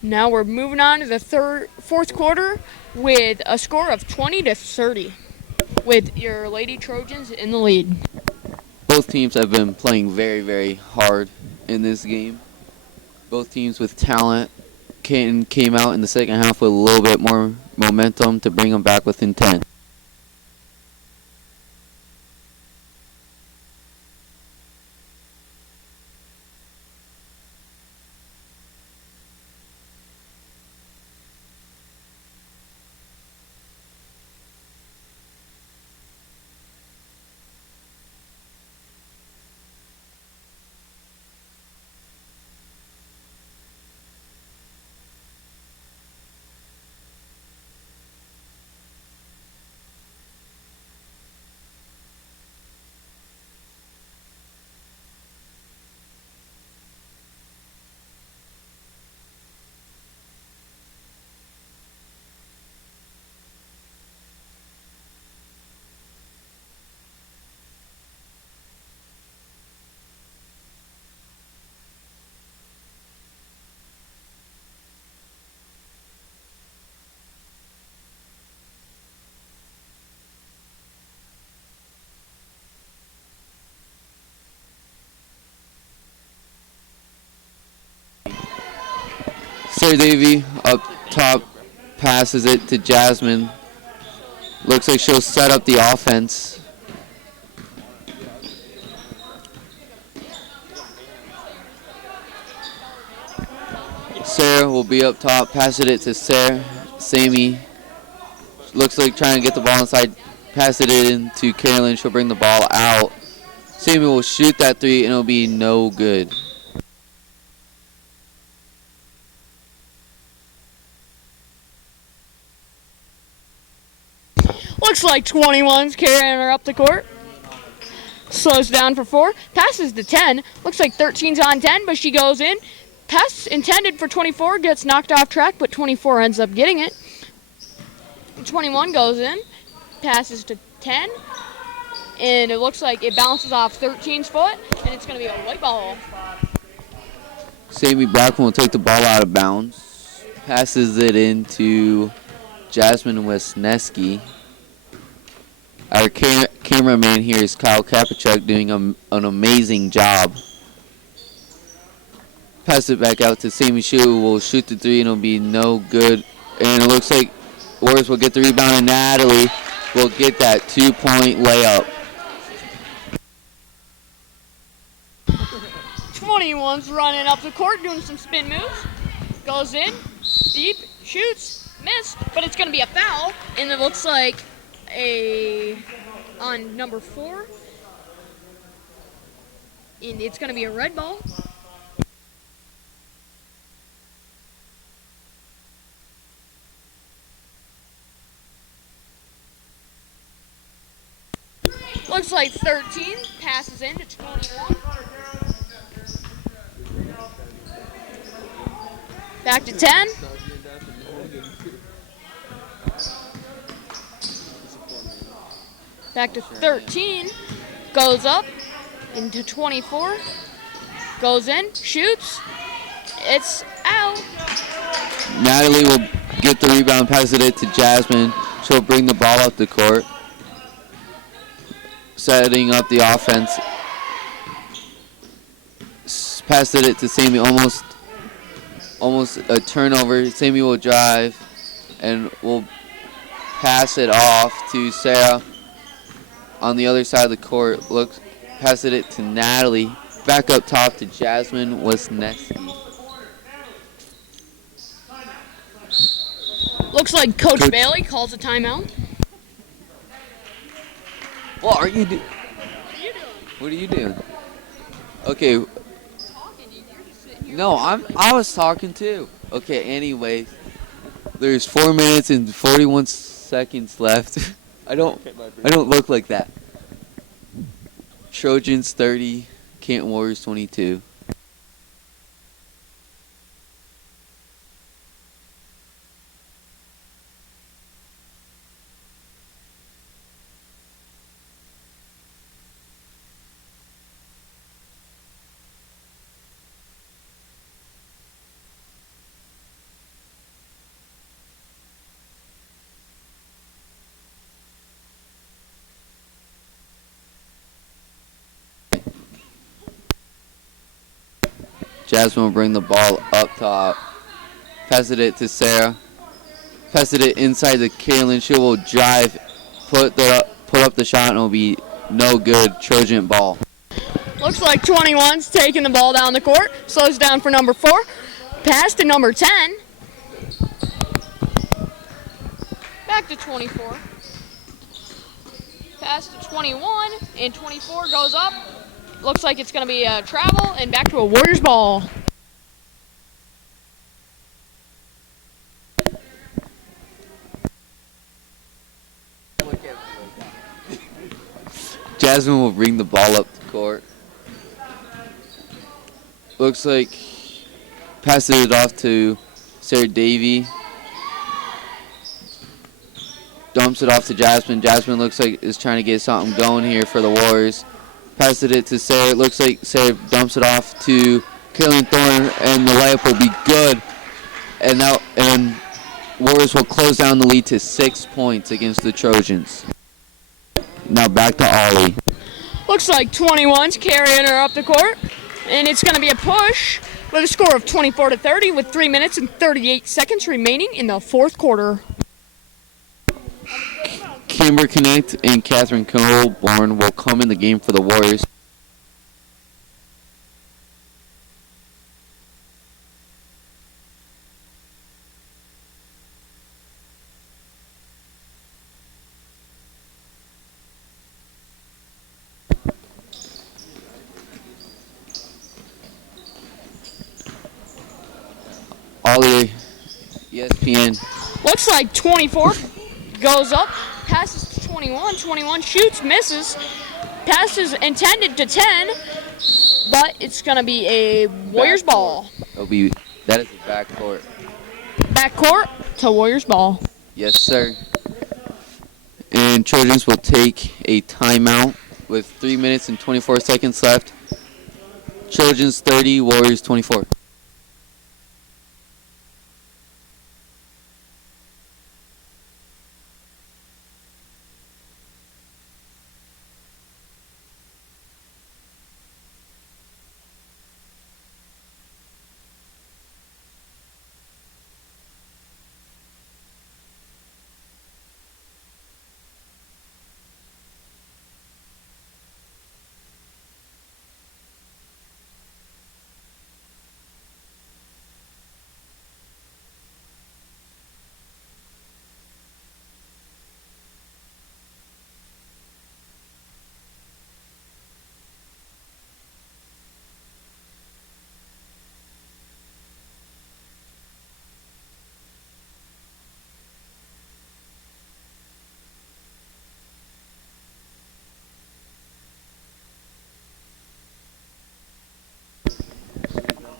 Now we're moving on to the fourth quarter with a score of 20-30, with your Lady Trojans in the lead. Both teams have been playing very, very hard in this game. Both teams with talent came out in the second half with a little bit more momentum to bring them back within 10. Sarah Davy up top passes it to Jasmine. Looks like she'll set up the offense. Sarah will be up top, passing it to Sarah. Sammy looks like trying to get the ball inside, pass it in to Carolyn. She'll bring the ball out. Sammy will shoot that 3 and it'll be no good. Looks like 21's carrying her up the court. Slows down for 4. Passes to 10. Looks like 13's on 10, but she goes in. Pass intended for 24 gets knocked off track, but 24 ends up getting it. 21 goes in. Passes to 10. And it looks like it bounces off 13's foot, and it's going to be a white ball. Sammy Brockman will take the ball out of bounds. Passes it into Jasmine Wisniewski. Our cameraman here is Kyle Kapachuk doing an amazing job. Pass it back out to Sammy Shu, who will shoot the 3 and it'll be no good. And it looks like Warriors will get the rebound and Natalie will get that 2-point layup. 21's running up the court doing some spin moves. Goes in, deep, shoots, miss, but it's going to be a foul. And it looks like on number 4, and it's going to be a red ball. Looks like 13 passes in to 21. Back to 10. Back to 13, goes up into 24, goes in, shoots, it's out. Natalie will get the rebound, pass it to Jasmine. She'll bring the ball up the court, setting up the offense. Pass it to Sammy, almost a turnover. Sammy will drive and we'll pass it off to Sarah on the other side of the court. Pass it to Natalie. Back up top to Jasmine Wisniewski. Looks like Coach Bailey calls a timeout. What are you doing? What are you doing? Okay. No, I was talking too. Okay, anyway. There's 4 minutes and 41 seconds left. I don't look like that. Trojans 30, Canton Warriors 22. Jasmine will bring the ball up top. Pass it to Sarah. Pass it inside to Kaylin. She will drive, put up the shot, and it'll be no good. Trojan ball. Looks like 21's taking the ball down the court. Slows down for number 4. Pass to number 10. Back to 24. Pass to 21, and 24 goes up. Looks like it's going to be a travel, and back to a Warriors ball. Jasmine will bring the ball up the court. Looks like passes it off to Sarah Davy. Dumps it off to Jasmine. Jasmine looks like is trying to get something going here for the Warriors. Passes it to Sarah. It looks like Sarah dumps it off to Kaylin Thorne, and the layup will be good. And Warriors will close down the lead to 6 points against the Trojans. Now back to Ollie. Looks like 21's carrying her up the court, and it's going to be a push with a score of 24-30 with 3 minutes and 38 seconds remaining in the fourth quarter. Kimber Connect and Catherine Colborn will come in the game for the Warriors. Ollie, ESPN. Looks like 24 goes up, passes to 21. 21 shoots, misses. Passes intended to 10, but it's going to be a Warriors ball. That is a backcourt. Backcourt to Warriors ball. Yes, sir. And Trojans will take a timeout with 3 minutes and 24 seconds left. Trojans 30, Warriors 24.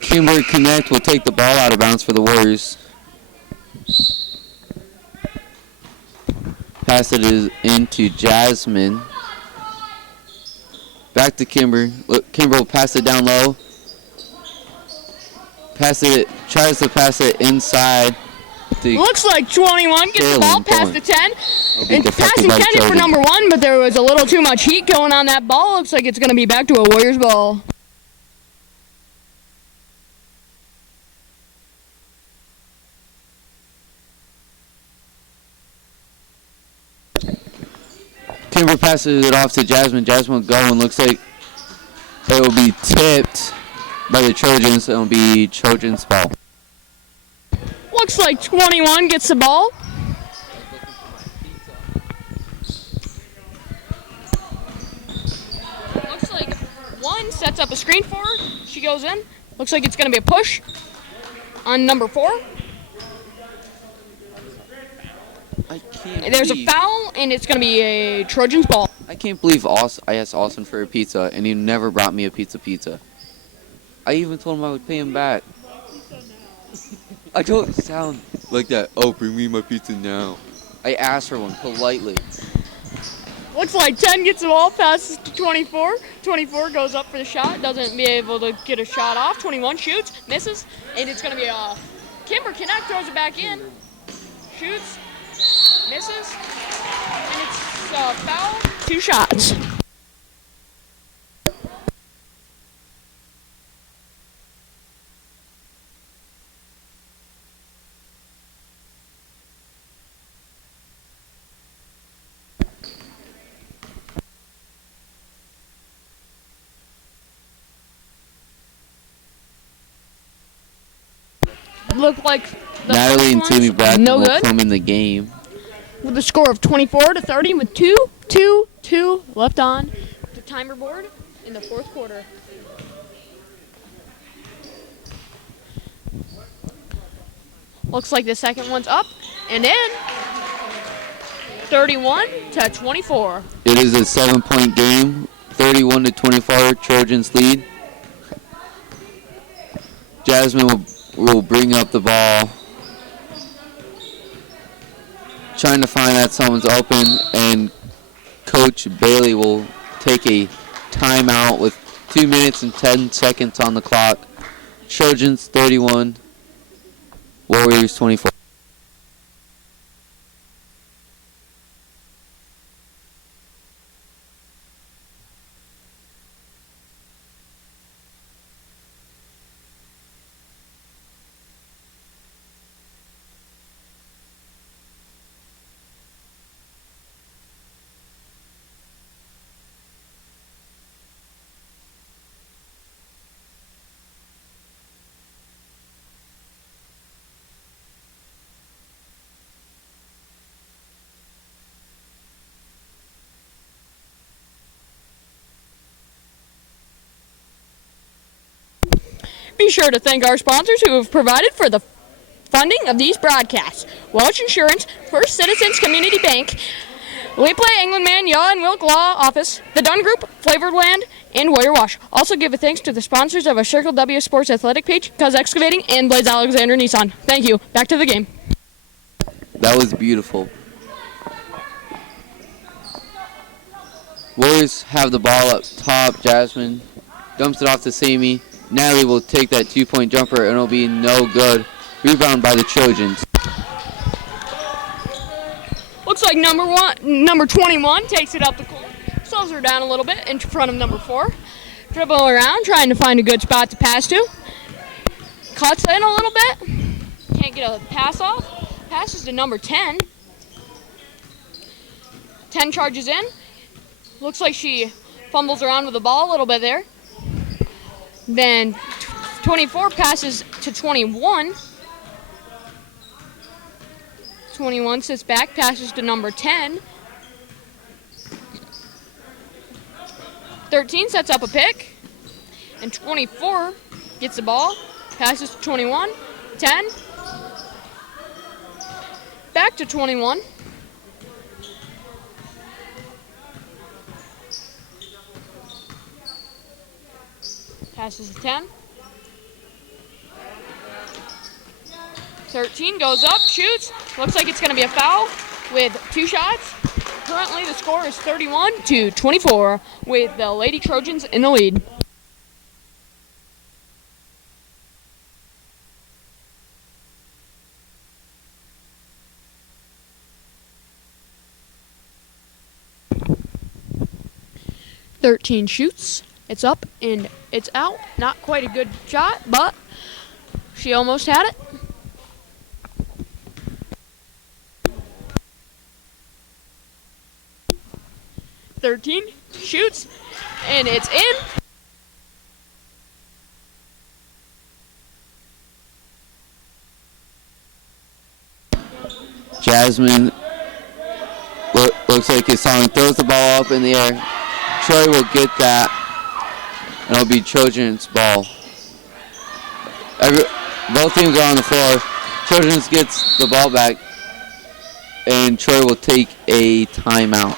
Kimber Connect will take the ball out of bounds for the Warriors. Pass it into Jasmine. Back to Kimber. Kimber will pass it down low. Tries to pass it inside. Looks like 21 gets the ball past the 10. And pass intended for number 1, but there was a little too much heat going on that ball. Looks like it's going to be back to a Warriors ball. Kimber passes it off to Jasmine. Jasmine will go and looks like it will be tipped by the Trojans. It will be Trojans' ball. Looks like 21 gets the ball. Looks like 1 sets up a screen for her. She goes in. Looks like it's going to be a push on number 4. I can't There's a believe- foul, and it's going to be a Trojans ball. I can't believe I asked Austin for a pizza, and he never brought me a pizza. I even told him I would pay him back. I don't sound like that. Oh, bring me my pizza now. I asked for one politely. Looks like 10 gets the ball, passes to 24. 24 goes up for the shot, doesn't be able to get a shot off. 21 shoots, misses, and it's going to be a Kimber Connect, throws it back in, shoots, misses, and it's a foul. 2 shots. Look like the Natalie and first Timmy one's Bradford no will good. come in the game. With a score of 24-30 with 2 left on the timer board in the 4th quarter. Looks like the second one's up and in. 31-24. It is a 7-point game. 31-24. Trojans lead. Jasmine will bring up the ball, trying to find that someone's open, and Coach Bailey will take a timeout with 2 minutes and 10 seconds on the clock. Trojans 31, Warriors 24. Be sure to thank our sponsors who have provided for the funding of these broadcasts. Welch Insurance, First Citizens Community Bank, Lepley, Englandman, Yaw and Wilk Law Office, the Dunn Group, Flavored Land, and Warrior Wash. Also give a thanks to the sponsors of our Circle W Sports Athletic page, Cuz Excavating, and Blaze Alexander Nissan. Thank you. Back to the game. That was beautiful. Warriors have the ball up top. Jasmine dumps it off to Sammy. Natalie will take that 2-point jumper, and it'll be no good. Rebound by the Trojans. Looks like number 21 takes it up the court, slows her down a little bit in front of number 4. Dribble around, trying to find a good spot to pass to. Cuts in a little bit. Can't get a pass off. Passes to number 10. 10 charges in. Looks like she fumbles around with the ball a little bit there. Then 24 passes to 21. 21 sits back, passes to number 10. 13 sets up a pick. And 24 gets the ball, passes to 21. 10. Back to 21. Passes to 10. 13 goes up, shoots. Looks like it's going to be a foul with 2 shots. Currently the score is 31-24 with the Lady Trojans in the lead. "13 shoots. It's up and it's out. Not quite a good shot, but she almost had it. 13 shoots, and it's in. Jasmine looks like his song throws the ball up in the air. Troy will get that, and it'll be Trojans' ball. Both teams are on the floor. Trojans gets the ball back, and Troy will take a timeout.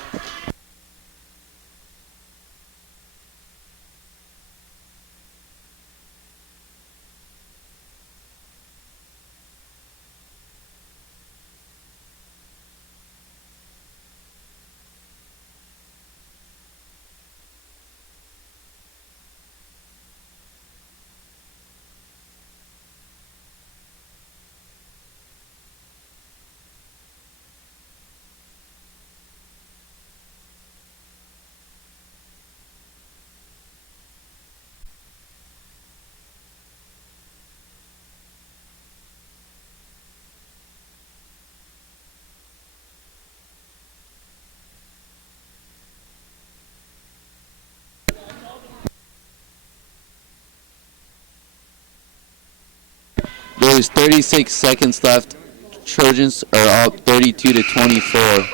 There's 36 seconds left. Trojans are up 32-24.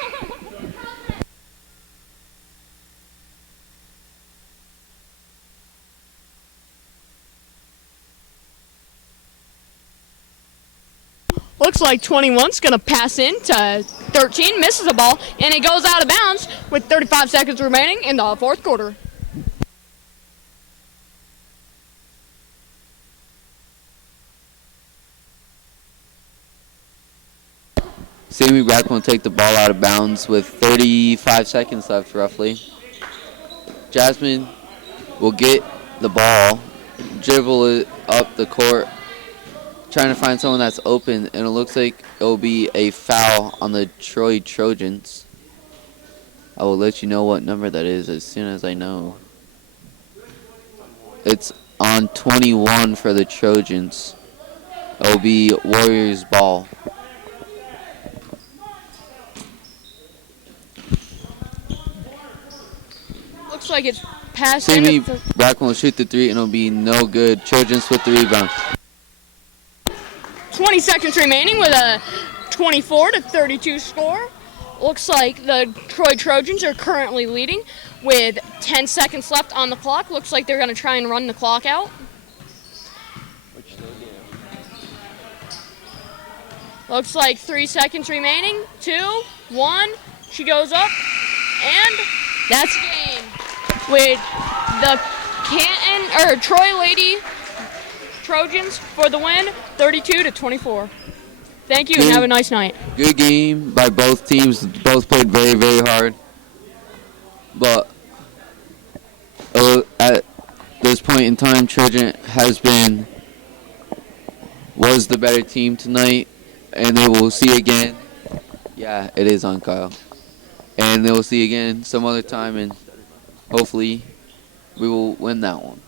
Looks like 21's going to pass in to 13, misses the ball, and it goes out of bounds with 35 seconds remaining in the fourth quarter. Sammy Brack will take the ball out of bounds with 35 seconds left, roughly. Jasmine will get the ball, dribble it up the court, trying to find someone that's open, and it looks like it will be a foul on the Troy Trojans. I will let you know what number that is as soon as I know. It's on 21 for the Trojans. It will be Warriors' ball. Looks like it's passed Sammy in. Brack will shoot the three, and it'll be no good. Trojans with the rebound. 20 seconds remaining with a 24-32 score. Looks like the Troy Trojans are currently leading with 10 seconds left on the clock. Looks like they're going to try and run the clock out. Looks like 3 seconds remaining. 2, 1. She goes up, and that's game. With the Troy Lady Trojans for the win, 32-24. Thank you, and have a nice night. Good game by both teams. Both played very, very hard. But at this point in time, Trojan was the better team tonight, and they will see again. Yeah, it is on Kyle. And they will see again some other time, and hopefully we will win that one.